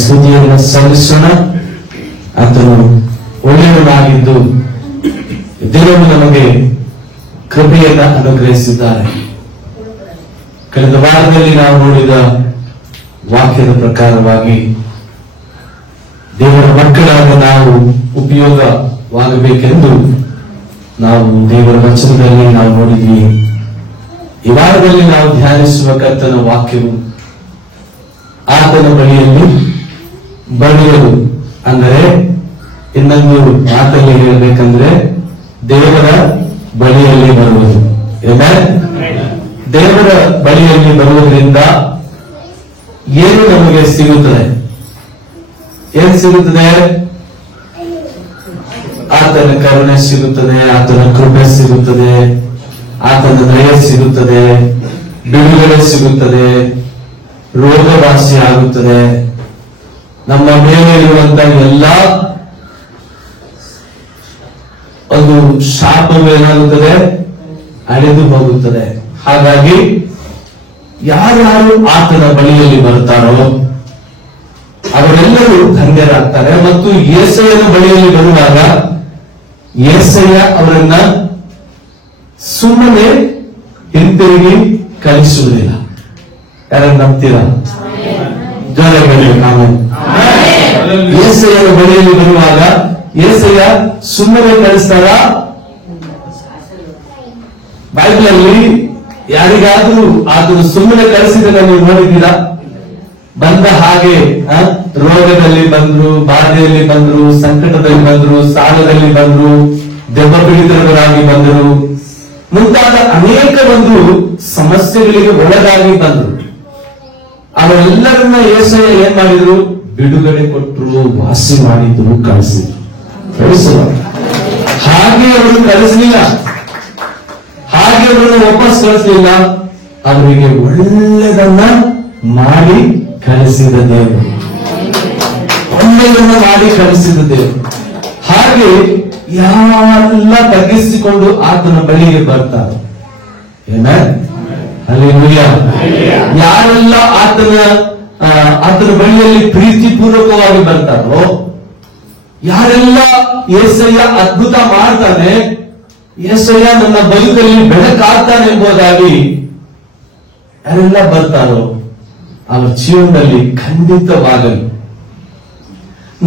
ಸ್ತುತಿಯನ್ನು ಸಲ್ಲಿಸೋಣ. ಆತನು ಒಳ್ಳೆಯವನಾಗಿದ್ದು ದೇವರು ನಮಗೆ ಕೃಪೆಯನ್ನು ಅನುಗ್ರಹಿಸಿದ್ದಾರೆ. ಕಳೆದ ವಾರದಲ್ಲಿ ನಾವು ನೋಡಿದ ವಾಕ್ಯದ ಪ್ರಕಾರವಾಗಿ ದೇವರ ಮಕ್ಕಳಾದ ನಾವು ಉಪಯೋಗವಾಗಬೇಕೆಂದು ನಾವು ದೇವರ ವಚನದಲ್ಲಿ ನಾವು ನೋಡಿದ್ವಿ. ಈ ವಾರದಲ್ಲಿ ನಾವು ಧ್ಯಾನಿಸುವ ಕರ್ತನ ವಾಕ್ಯವು ಆತನ ಬಳಿಯಲ್ಲಿ ಬರೆಯುವುದು ಅಂದರೆ, ಇನ್ನೊಂದು ಮಾತಲ್ಲಿ ಹೇಳಬೇಕಂದ್ರೆ ದೇವರ ಬಳಿಯಲ್ಲಿ ಬರುವುದು. ದೇವರ ಬಳಿಯಲ್ಲಿ ಬರುವುದರಿಂದ ಏನು ನಮಗೆ ಸಿಗುತ್ತದೆ? ಏನು ಸಿಗುತ್ತದೆ? ಆತನ ಕರುಣೆ ಸಿಗುತ್ತದೆ, ಆತನ ಕೃಪೆ ಸಿಗುತ್ತದೆ, ಆತನ ದಯೆ ಸಿಗುತ್ತದೆ, ಬಿಡುಗಡೆ ಸಿಗುತ್ತದೆ, ರೋಗವಾಸಿ ಆಗುತ್ತದೆ. ನಮ್ಮ ಮೇಲೆ ಇರುವಂತಹ ಎಲ್ಲ ಒಂದು ಶಾಪವು ಏನಾಗುತ್ತದೆ? ಅಳಿದು ಹೋಗುತ್ತದೆ. ಹಾಗಾಗಿ ಯಾರ್ಯಾರು ಆತನ ಬಳಿಯಲ್ಲಿ ಬರ್ತಾರೋ ಅವರೆಲ್ಲರೂ ಧನ್ಯರಾಗ್ತಾರೆ. ಮತ್ತು ಯೇಸಯ್ಯನ ಬಳಿಯಲ್ಲಿ ಬರುವಾಗ ಯೇಸಯ್ಯ ಅವರನ್ನ ಸುಮ್ಮನೆ ಹಿಂತಿರುಗಿ ಕಳಿಸುವುದಿಲ್ಲ. ಯಾರನ್ನು ನಂಬ್ತೀರಾ? ಜೋರಾಗಿ ನಾವು ಯೇಸಯ್ಯನ ಬಳಿಯಲ್ಲಿ ಬರುವಾಗ ಯೇಸಯ್ಯ ಸುಮ್ಮನೆ ಕಳಿಸ್ತಾರ? ಬೈಬಲಲ್ಲಿ ಯಾರಿಗಾದ್ರೂ ಆತನು ಸುಮ್ಮನೆ ಕಳಿಸಿದ ನೀವು ನೋಡಿದ್ದೀರಾ? ಬಂದ ಹಾಗೆ ರೋಗದಲ್ಲಿ ಬಂದ್ರು, ಬಾಧೆಯಲ್ಲಿ ಬಂದ್ರು, ಸಂಕಟದಲ್ಲಿ ಬಂದ್ರು, ಸಾಲದಲ್ಲಿ ಬಂದ್ರು, ದೆವ್ವ ಪೀಡಿತರಾಗಿ ಬಂದರು, ಮುಂತಾದ ಅನೇಕ ಒಂದು ಸಮಸ್ಯೆಗಳಿಗೆ ಒಳಗಾಗಿ ಬಂದ್ರು. ಅವರೆಲ್ಲರನ್ನ ಯೇಸಯ್ಯ ಏನ್ ಮಾಡಿದ್ರು? ಬಿಡುಗಡೆ ಕೊಟ್ಟರು, ವಾಸಿ ಮಾಡಿದ್ರು, ಕಳಿಸಿದ್ರು. ಹಾಗೆ ಅವರು ಕಳಿಸಲಿಲ್ಲ, ಹಾಗೆ ಅವರನ್ನು ವಾಪಸ್ ಕಳಿಸಲಿಲ್ಲ. ಅವರಿಗೆ ಒಳ್ಳೆದನ್ನ ಮಾಡಿ ಕಳಿಸಿದ ದೇವರು, ಒಳ್ಳೆಯದನ್ನ ಮಾಡಿ ಕಳಿಸಿದ ದೇವರು. ಹಾಗೆ ಯಾರೆಲ್ಲ ತಗ್ಗಿಸಿಕೊಂಡು ಆತನ ಬಳಿಗೆ ಬರ್ತಾರೆ, ಯಾರೆಲ್ಲ ಆತನ ಬಳಿಯಲ್ಲಿ ಪ್ರೀತಿಪೂರ್ವಕವಾಗಿ ಬರ್ತಾರೋ, ಯಾರೆಲ್ಲ ಯೇಸಯ್ಯ ಅದ್ಭುತ ಮಾಡ್ತಾನೆ, ಯೇಸಯ್ಯ ನನ್ನ ಬದುಕಲ್ಲಿ ಬೆಳಕಾಗ್ತಾನೆ ಎಂಬುದಾಗಿ ಯಾರೆಲ್ಲ ಬರ್ತಾರೋ ಅವರ ಜೀವನದಲ್ಲಿ ಖಂಡಿತವಾಗಲಿ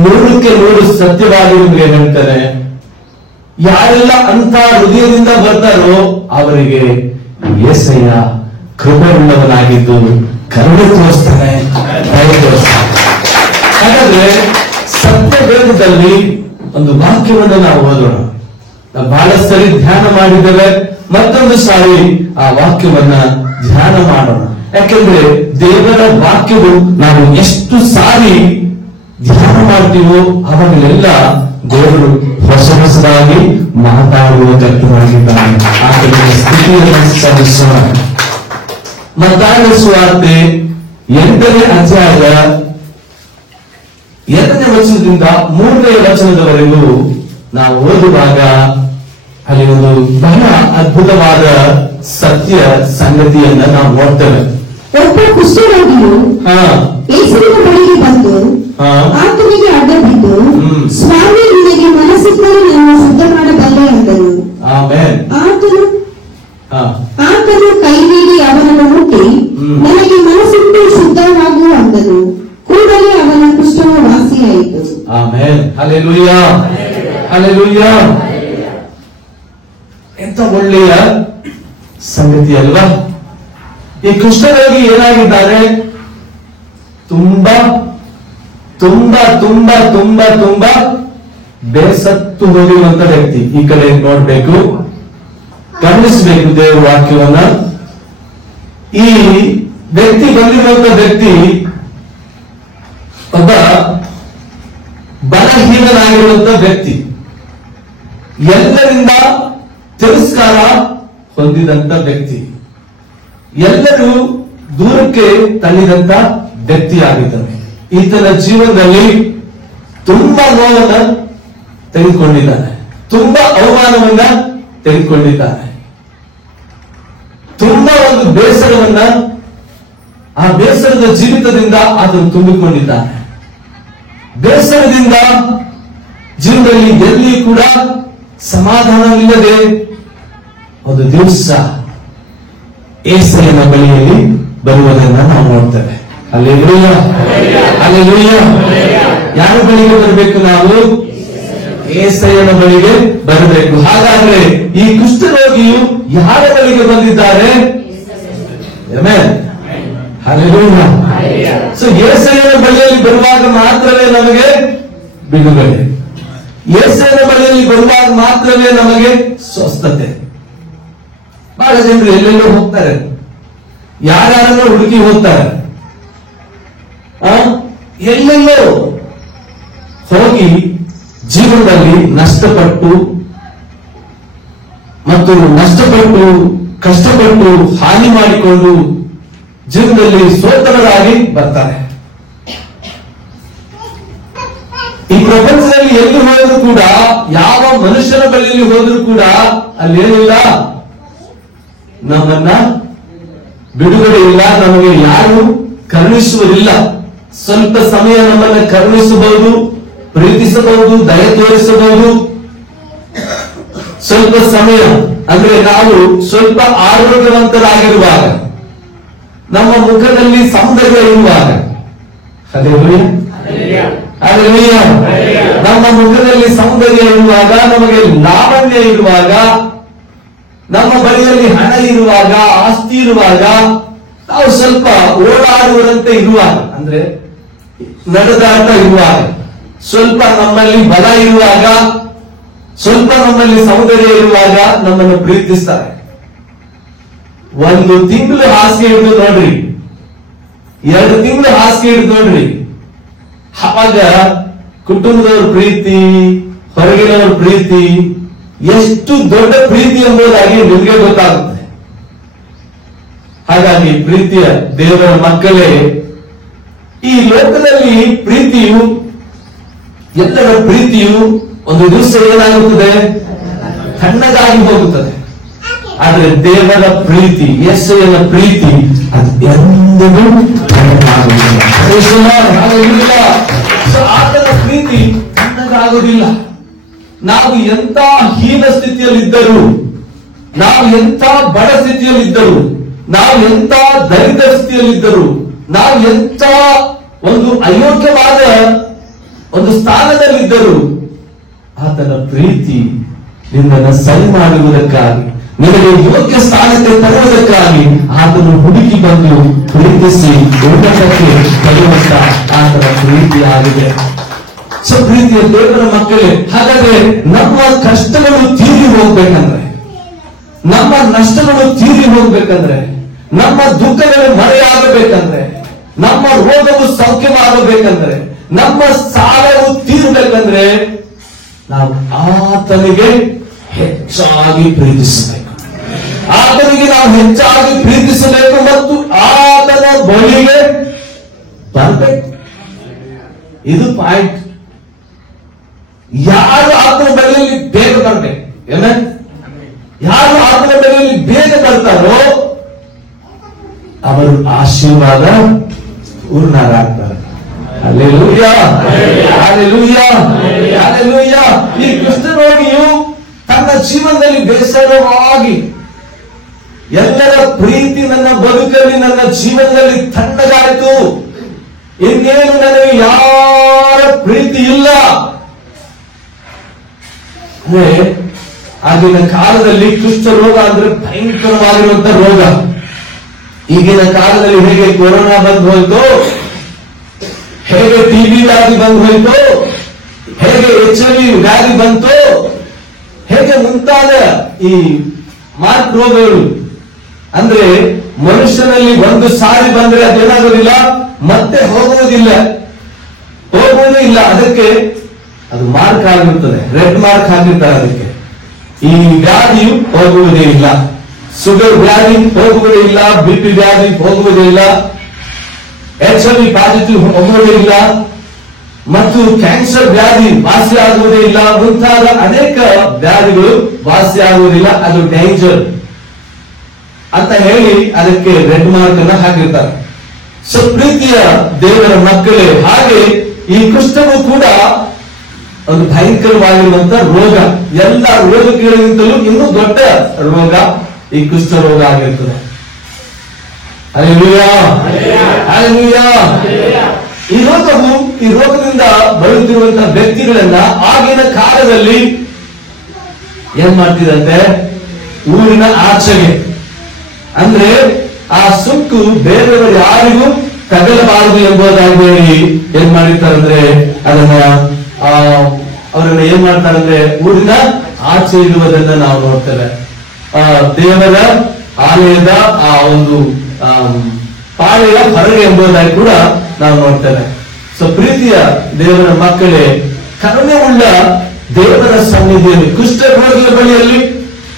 100ಕ್ಕೆ 100 ಸತ್ಯವಾಗಿ ನಿಮಗೆ ಹೇಳ್ತಾರೆ, ಯಾರೆಲ್ಲ ಅಂತ ಹೃದಯದಿಂದ ಬರ್ತಾರೋ ಅವರಿಗೆ ಯೇಸಯ್ಯ ಕೃಪೆಯುಳ್ಳವನಾಗಿದ್ದು ಕರುಣೆ ತೋರಿಸ್ತಾನೆ, ದಯೆ ತೋರಿಸ್ತಾನೆ. ಹಾಗಾದ್ರೆ ಸತ್ಯವೇದದಲ್ಲಿ ಒಂದು ವಾಕ್ಯವನ್ನು ನಾವು ಓದೋಣ. ನಾವು ಬಹಳ ಸರಿ ಧ್ಯಾನ ಮಾಡಿದ್ದೇವೆ, ಮತ್ತೊಂದು ಸಾರಿ ಆ ವಾಕ್ಯವನ್ನ ಧ್ಯಾನ ಮಾಡೋಣ. ಯಾಕೆಂದ್ರೆ ದೇವರ ವಾಕ್ಯವು ನಾವು ಎಷ್ಟು ಸಾರಿ ಧ್ಯಾನ ಮಾಡ್ತೀವೋ ಅವಾಗಲೆಲ್ಲ ದೇವರು ಹೊಸ ಹೊಸದಾಗಿ ಮಾತಾಡುವ ಕರ್ತನಾಗಿದ್ದಾನೆ. ಆತನ ಸ್ಥಿತಿಯನ್ನು ಸಲ್ಲಿಸೋಣ. ಮತ್ತಾಯನ ಸುವಾರ್ತೆ 8ನೇ ಅಧ್ಯಾಯ 2ನೇ ವಚನದಿಂದ 3ನೇ ವಚನದವರೆಗೂ ನಾವು ಓದುವಾಗ ಅಲ್ಲಿ ಒಂದು ಬಹಳ ಅದ್ಭುತವಾದ ಸತ್ಯ ಸಂಗತಿಯನ್ನ ನಾವು ನೋಡ್ತೇವೆ. ಒಬ್ಬ ಕುಷ್ಠರೋಗಿಯು ಯೇಸುವಿನ ಬಳಿಗೆ ಬಂದು ಆತನಿಗೆ ಅಡ್ಡ ಬಿದ್ದು, ಸ್ವಾಮಿ, ನಿನಗೆ ಮನಸ್ಸಿದ್ದರೆ ನನ್ನ ಶುದ್ಧ ಮಾಡಬಲ್ಲೆ ಎಂದನು. ಆತನು ಕೈ ನೀಡಿ ಅವನನ್ನು ಮುಟ್ಟಿ, ನನಗೆ ಮನಸ್ಸಿಟ್ಟು ಶುದ್ಧವಾಗು ಅಂದನು. ಕೂಡಲೇ ಅವನ ಕುಷ್ಠವು ವಾಸಿಯಾಯಿತು. ಆಮೆನ್. Hallelujah, hallelujah. ಎಂತ ಒಳ್ಳೆಯ ಸಂಗತಿ ಅಲ್ವಾ? ಈ ಕುಷ್ಠರೋಗಿ ಏನಾಗಿದ್ದಾರೆ? ತುಂಬಾ ತುಂಬಾ ತುಂಬಾ ತುಂಬಾ ತುಂಬಾ ಬೇಸತ್ತು ಹೋಗಿರುವಂತ ವ್ಯಕ್ತಿ. ಈ ಕಡೆ ನೋಡ್ಬೇಕು, ಗಮನಿಸಬೇಕು ದೇವರ ವಾಕ್ಯವನ್ನ. ಈ ವ್ಯಕ್ತಿ ಬಂದಿರುವಂತ ವ್ಯಕ್ತಿ ಒಬ್ಬ ಬಲಹೀನನಾಗಿರುವಂತ ವ್ಯಕ್ತಿ, ಎಲ್ಲರಿಂದ ತಿರಸ್ಕಾರ ಹೊಂದಿದಂತ ವ್ಯಕ್ತಿ, ಎಲ್ಲರೂ ದೂರಕ್ಕೆ ತಳ್ಳಿದಂತ ವ್ಯಕ್ತಿಯಾಗಿದ್ದಾನೆ. ಈತನ ಜೀವನದಲ್ಲಿ ತುಂಬಾ ನೋವನ್ನ ತೆಗೆದುಕೊಂಡಿದ್ದಾನೆ, ತುಂಬಾ ಅವಮಾನವನ್ನ ತೆಗೆದುಕೊಂಡಿದ್ದಾನೆ, ತುಂಬಾ ಒಂದು ಬೇಸರವನ್ನ, ಆ ಬೇಸರದ ಜೀವಿತದಿಂದ ಆತನು ತುಂಬಿಕೊಂಡಿದ್ದಾನೆ. ಬೇಸರದಿಂದ ಜೀವನದಲ್ಲಿ ಎಲ್ಲಿ ಕೂಡ ಸಮಾಧಾನವಿಲ್ಲದೆ ಒಂದು ದಿವಸ ಏಸಯ್ಯನ ಬಳಿಯಲ್ಲಿ ಬರುವುದನ್ನ ನಾವು ನೋಡ್ತೇವೆ. Hallelujah, hallelujah. ಯಾರ ಬಳಿಗೆ ಬರಬೇಕು? ನಾವು ಏಸಯ್ಯನ ಬಳಿಗೆ ಬರಬೇಕು. ಹಾಗಾದ್ರೆ ಈ ಕುಷ್ಠರೋಗಿಯು ಯಾರ ಬಳಿಗೆ ಬಂದಿದ್ದಾರೆ? Amen, hallelujah. ಸೊ ಏಸಯ್ಯನ ಬಳಿಯಲ್ಲಿ ಬರುವಾಗ ಮಾತ್ರವೇ ನಮಗೆ ಬಿಡುಗಡೆ, ಏಸಯ್ಯನ ಬಳಿಯಲ್ಲಿ ಬರುವಾಗ ಮಾತ್ರವೇ ನಮಗೆ ಸ್ವಸ್ಥತೆ. ಬಹಳ ಜನರು ಎಲ್ಲೆಲ್ಲೋ ಹೋಗ್ತಾರೆ, ಯಾರನ್ನು ಹುಡುಕಿ ಹೋಗ್ತಾರೆ, ಎಲ್ಲೆಲ್ಲೋ ಹೋಗಿ ಜೀವನದಲ್ಲಿ ನಷ್ಟಪಟ್ಟು ಕಷ್ಟಪಟ್ಟು ಹಾನಿ ಮಾಡಿಕೊಂಡು ಜೀವನದಲ್ಲಿ ಸೋತವರಾಗಿ ಬರ್ತಾರೆ. ಈ ಪ್ರಪಂಚದಲ್ಲಿ ಎಲ್ಲಿ ಹೋದರೂ ಕೂಡ, ಯಾವ ಮನುಷ್ಯನ ಬಳಿಯಲ್ಲಿ ಹೋದರೂ ಕೂಡ ಅಲ್ಲೇನಿಲ್ಲ, ನಮ್ಮನ್ನ ಬಿಡುಗಡೆ ಇಲ್ಲ, ನಮಗೆ ಯಾರು ಕರುಣಿಸುವುದಿಲ್ಲ. ಸ್ವಲ್ಪ ಸಮಯ ನಮ್ಮನ್ನ ಕರುಣಿಸಬಹುದು, ಪ್ರೀತಿಸಬಹುದು, ದಯ ತೋರಿಸಬಹುದು. ಸ್ವಲ್ಪ ಸಮಯ ಅಂದ್ರೆ ನಾವು ಸ್ವಲ್ಪ ಆರೋಗ್ಯವಂತರಾಗಿರುವಾಗ, ನಮ್ಮ ಮುಖದಲ್ಲಿ ಸೌಂದರ್ಯ ಇರುವಾಗ, ಹಲ್ಲೆಲೂಯ, ಹಲ್ಲೆಲೂಯ. ನಮ್ಮ ಮುಖದಲ್ಲಿ ಸೌಂದರ್ಯ ಇರುವಾಗ, ನಮಗೆ ಲಾವಣ್ಯ ಇರುವಾಗ, ನಮ್ಮ ಬಳಿಯಲ್ಲಿ ಹಣ ಇರುವಾಗ, ಆಸ್ತಿ ಇರುವಾಗ, ನಾವು ಸ್ವಲ್ಪ ಓಡಾಡುವಂತೆ ಇರುವಾಗ, ಅಂದ್ರೆ ನಡೆದಾಟ ಇರುವಾಗ, ಸ್ವಲ್ಪ ನಮ್ಮಲ್ಲಿ ಬಲ ಇರುವಾಗ, ಸ್ವಲ್ಪ ನಮ್ಮಲ್ಲಿ ಸೌಂದರ್ಯ ಇರುವಾಗ ನಮ್ಮನ್ನು ಪ್ರೀತಿಸ್ತಾರೆ. 1 ತಿಂಗಳು ಹಾಸಿಗೆ ಹಿಡಿದು ನೋಡ್ರಿ, 2 ತಿಂಗಳು ಹಾಸಿಗೆ ಹಿಡಿದು ನೋಡ್ರಿ, ಆವಾಗ ಕುಟುಂಬದವ್ರ ಪ್ರೀತಿ, ಹೊರಗಿನವ್ರ ಪ್ರೀತಿ ಎಷ್ಟು ದೊಡ್ಡ ಪ್ರೀತಿ ಎಂಬುದಾಗಿ ನಿಮಗೆ ಗೊತ್ತಾಗುತ್ತೆ. ಹಾಗಾಗಿ ಪ್ರೀತಿಯ ದೇವರ ಮಕ್ಕಳೇ, ಈ ಲೋಕದಲ್ಲಿ ಪ್ರೀತಿಯು, ಎಲ್ಲರ ಪ್ರೀತಿಯು ಒಂದು ದಿವಸ ಏನಾಗುತ್ತದೆ? ತಣ್ಣಗಾಗಿ ಹೋಗುತ್ತದೆ. ಆದರೆ ದೇವರ ಪ್ರೀತಿ, ಯೇಸುವಿನ ಪ್ರೀತಿ, ಅದು ಎಂದಿಗೂ ತಣ್ಣಗಾಗುವುದಿಲ್ಲ. ಆತನ ಪ್ರೀತಿ ತಣ್ಣಗಾಗುವುದಿಲ್ಲ. ನಾವು ಎಂತ ಹೀನ ಸ್ಥಿತಿಯಲ್ಲಿದ್ದರೂ, ನಾವು ಎಂತ ಬಡ ಸ್ಥಿತಿಯಲ್ಲಿದ್ದರೂ, ನಾವು ಎಂತ ದರಿದ್ರ ಸ್ಥಿತಿಯಲ್ಲಿದ್ದರೂ, ನಾವು ಎಂತ ಒಂದು ಅಯೋಗ್ಯವಾದ ಒಂದು ಸ್ಥಾನದಲ್ಲಿದ್ದರೂ, ಆತನ ಪ್ರೀತಿ ನಿನ್ನನ್ನು ಸರಿ ಮಾಡುವುದಕ್ಕಾಗಿ, ನಿನಗೆ ಯೋಗ್ಯ ಸ್ಥಾನಕ್ಕೆ ತರುವುದಕ್ಕಾಗಿ ಆತನು ಹುಡುಕಿ ಬಂದು ಪ್ರೀತಿಸಿ ಉನ್ನತಕ್ಕೆ ತರುವಂತ ಆತನ ಪ್ರೀತಿ ಆಗಿದೆ. ಸೊ ಪ್ರೀತಿಯ ದೇವರ ಮಕ್ಕಳೇ, ಹಾಗಾದ್ರೆ ನಮ್ಮ ಕಷ್ಟಗಳು ತೀರಿ ಹೋಗ್ಬೇಕಂದ್ರೆ, ನಮ್ಮ ನಷ್ಟಗಳು ತೀರಿ ಹೋಗ್ಬೇಕಂದ್ರೆ, ನಮ್ಮ ದುಃಖಗಳು ಮರೆಯಾಗಬೇಕಂದ್ರೆ, ನಮ್ಮ ರೋಗವು ಸೌಖ್ಯವಾಗಬೇಕಂದ್ರೆ, ನಮ್ಮ ಸಾಲವು ತೀರಬೇಕಂದ್ರೆ, ನಾವು ಆತನಿಗೆ ಹೆಚ್ಚಾಗಿ ಪ್ರೀತಿಸಬೇಕು. ಆತನಿಗೆ ನಾವು ಹೆಚ್ಚಾಗಿ ಪ್ರೀತಿಸಬೇಕು ಮತ್ತು ಆತನ ಬಳಿಗೆ ಬರಬೇಕು. ಇದು ಪಾಯಿಂಟ್. ಯಾರು ಆತನ ಬಳಿಯಲ್ಲಿ ಬೇಗ ಬರಬೇಕು, ಯಾರು ಆತನ ಬಳಿಯಲ್ಲಿ ಬೇಗ ಬರ್ತಾರೋ ಅವರು ಆಶೀರ್ವಾದ ಪೂರ್ಣರಾಗ್ತಾರೆ. Hallelujah, hallelujah, hallelujah. ಈ ಕುಷ್ಠರೋಗಿಯು ತನ್ನ ಜೀವನದಲ್ಲಿ ಬೇಸರವಾಗಿ, ಎಲ್ಲರ ಪ್ರೀತಿ ನನ್ನ ಬದುಕಲ್ಲಿ, ನನ್ನ ಜೀವನದಲ್ಲಿ ತಣ್ಣಗಾಯಿತು, ಇನ್ನೇನು ನನಗೆ ಯಾರ ಪ್ರೀತಿ ಇಲ್ಲ ಅಂದ್ರೆ, ಆಗಿನ ಕಾಲದಲ್ಲಿ ಕುಷ್ಠರೋಗ ಅಂದ್ರೆ ಭಯಂಕರವಾಗಿರುವಂತ ರೋಗ. ಈಗಿನ ಕಾಲದಲ್ಲಿ ಹೇಗೆ ಕೊರೋನಾ ಬಂದು ಹೋಯ್ತು, ಹೇಗೆ ಟಿಬಿ ವ್ಯಾಧಿ ಬಂದು ಹೋಯ್ತು, ಹೇಗೆ HIV ವ್ಯಾಧಿ ಬಂತು, ಹೇಗೆ ಮುಂತಾದ ಈ ಮಾರ್ಕ್ ರೋಗಗಳು, ಅಂದ್ರೆ ಮನುಷ್ಯನಲ್ಲಿ ಒಂದು ಸಾರಿ ಬಂದ್ರೆ ಅದೇನಾಗೋದಿಲ್ಲ, ಮತ್ತೆ ಹೋಗುವುದೇ ಇಲ್ಲ. ಅದಕ್ಕೆ ಅದು ಮಾರ್ಕ್ ಆಗಿರುತ್ತದೆ, ರೆಡ್ ಮಾರ್ಕ್ ಹಾಕಿರ್ತಾರೆ ಅದಕ್ಕೆ. ಈ ವ್ಯಾಧಿಯು ಹೋಗುವುದೇ ಇಲ್ಲ, ಶುಗರ್ ವ್ಯಾಧಿ ಹೋಗುವುದೇ ಇಲ್ಲ, BP ವ್ಯಾಧಿ ಹೋಗುವುದೇ ಇಲ್ಲ, HIV ಪಾಸಿಟಿವ್ ಹೋಗುವುದೇ ಇಲ್ಲ, ಮತ್ತು ಕ್ಯಾನ್ಸರ್ ವ್ಯಾಧಿ ವಾಸಿಯಾಗುವುದೇ ಇಲ್ಲ, ಮುಂತಾದ ಅನೇಕ ವ್ಯಾಧಿಗಳು ವಾಸಿಯಾಗುವುದಿಲ್ಲ. ಅದು ಡೇಂಜರ್ ಅಂತ ಹೇಳಿ ಅದಕ್ಕೆ ರೆಡ್ ಮಾರ್ಕ್ ಅನ್ನ ಹಾಕಿರ್ತಾರೆ. ಸೊ ಪ್ರೀತಿಯ ದೇವರ ಮಕ್ಕಳೇ, ಹಾಗೆ ಈ ಕುಷ್ಠವು ಕೂಡ ಒಂದು ಭಯಂಕರವಾಗಿರುವಂತಹ ರೋಗ. ಎಲ್ಲ ರೋಗಗಳಿಗಿಂತಲೂ ಇನ್ನೂ ದೊಡ್ಡ ರೋಗ ಈ ಕುಷ್ಠ ರೋಗ ಆಗಿರ್ತದೆ. Hallelujah, hallelujah. ಈ ರೋಗದಿಂದ ಬರುತ್ತಿರುವಂತಹ ವ್ಯಕ್ತಿಗಳನ್ನ ಆಗಿನ ಕಾಲದಲ್ಲಿ ಏನ್ ಮಾಡ್ತಿದಂತೆ, ಊರಿನ ಆಚೆಗೆ ಅಂದ್ರೆ ಆ ಸುಕ್ಕು ಬೇರೆಯವರು ಯಾರಿಗೂ ತಗಲಬಾರದು ಎಂಬುದಾಗಿ ಹೇಳಿ ಏನ್ ಮಾಡಿರ್ತಾರಂದ್ರೆ ಅದನ್ನ ಅವರನ್ನ ಏನ್ ಮಾಡ್ತಾರಂದ್ರೆ ಊರಿನ ಆಚೆ ಇಡುವುದನ್ನ ನಾವು ನೋಡ್ತೇವೆ. ದೇವರ ಆಲಯದ ಆ ಒಂದು ಪಾಳೆಯ ಹೊರಗೆ ಎಂಬುದಾಗಿ ಕೂಡ ನಾವು ನೋಡ್ತೇವೆ. ಸೊ ಪ್ರೀತಿಯ ದೇವರ ಮಕ್ಕಳೇ, ಕರುಣೆ ಉಳ್ಳ ದೇವರ ಸನ್ನಿಧಿಯಲ್ಲಿ ಕುಷ್ಠರೋಗಿಗಳ ಬಳಿಯಲ್ಲಿ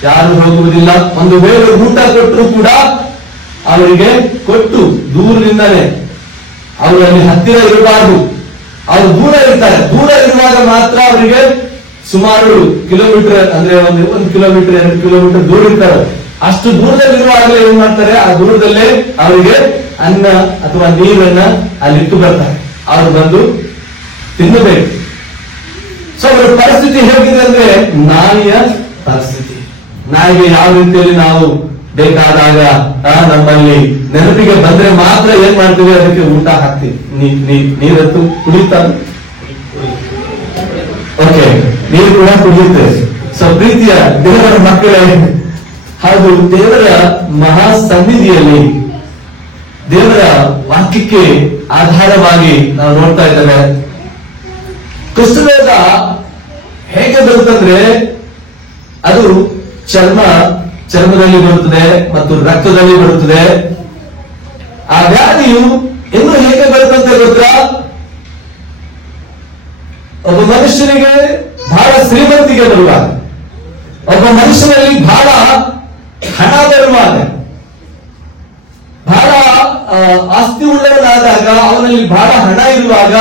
ಯಾರು ಹೋಗುವುದಿಲ್ಲ. ಒಂದು ವೇಳೆ ಊಟ ಕೊಟ್ಟರು ಕೂಡ ಅವರಿಗೆ ಕೊಟ್ಟು ದೂರದಿಂದಲೇ, ಅವರು ಅಲ್ಲಿ ಹತ್ತಿರ ಇರಬಾರದು, ಅವರು ದೂರ ಇರ್ತಾರೆ. ದೂರ ಇರುವಾಗ ಮಾತ್ರ ಅವರಿಗೆ ಸುಮಾರು ಕಿಲೋಮೀಟರ್ ಅಂದ್ರೆ ಒಂದು ಕಿಲೋಮೀಟರ್ 2 ಕಿಲೋಮೀಟರ್ ದೂರ ಇರ್ತಾರೆ. ಅಷ್ಟು ದೂರದಲ್ಲಿರುವಾಗಲೇ ಏನ್ ಮಾಡ್ತಾರೆ, ಆ ದೂರದಲ್ಲೇ ಅವರಿಗೆ ಅನ್ನ ಅಥವಾ ನೀರನ್ನ ಅಲ್ಲಿಟ್ಟು ಬರ್ತಾರೆ. ಅವರು ಬಂದು ತಿನ್ನಬೇಕು. ಸೊ ಅವರ ಪರಿಸ್ಥಿತಿ ಹೇಗಿದೆ ಅಂದ್ರೆ ನಾಯಿಯ ಪರಿಸ್ಥಿತಿ. ನಾಯಿಗೆ ಯಾವ ರೀತಿಯಲ್ಲಿ ನಾವು ಬೇಕಾದಾಗ ನಮ್ಮಲ್ಲಿ ನೆನಪಿಗೆ ಬಂದ್ರೆ ಮಾತ್ರ ಏನ್ ಮಾಡ್ತೀವಿ, ಅದಕ್ಕೆ ಊಟ ಹಾಕ್ತೀವಿ. ನೀರತ್ತು ಕುಡಿತಾರೆ, ಓಕೆ, ನೀರು ಕೂಡ ಕುಡಿಯುತ್ತೆ. ಸೊ ಪ್ರೀತಿಯ ದೇವರ ಮಕ್ಕಳೇ, ಹಾಗೂ ದೇವರ ಮಹಾ ಸನ್ನಿಧಿಯಲ್ಲಿ ದೇವರ ವಾಕ್ಯಕ್ಕೆ ಆಧಾರವಾಗಿ ನಾವು ನೋಡ್ತಾ ಇದ್ದೇವೆ. ಕುಷ್ಠರೋಗ ಹೇಗೆ ಬರುತ್ತಂದ್ರೆ ಅದು ಚರ್ಮದಲ್ಲಿ ಬರುತ್ತದೆ ಮತ್ತು ರಕ್ತದಲ್ಲಿ ಬರುತ್ತದೆ. ಆ ವ್ಯಾಧಿಯು ಇನ್ನು ಹೇಗೆ ಬರುತ್ತಂತೆ ಗೊತ್ತಾ, ಒಬ್ಬ ಮನುಷ್ಯನಿಗೆ ಬಹಳ ಶ್ರೀಮಂತಿಗೆ ಬರುವಾಗ, ಒಬ್ಬ ಮನುಷ್ಯನಲ್ಲಿ ಬಹಳ ಹಣ ಬರುವಾಗ, ಬಹಳ ಆಸ್ತಿ ಉಳ್ಳವನಾದಾಗ, ಅವನಲ್ಲಿ ಬಹಳ ಹಣ ಇರುವಾಗ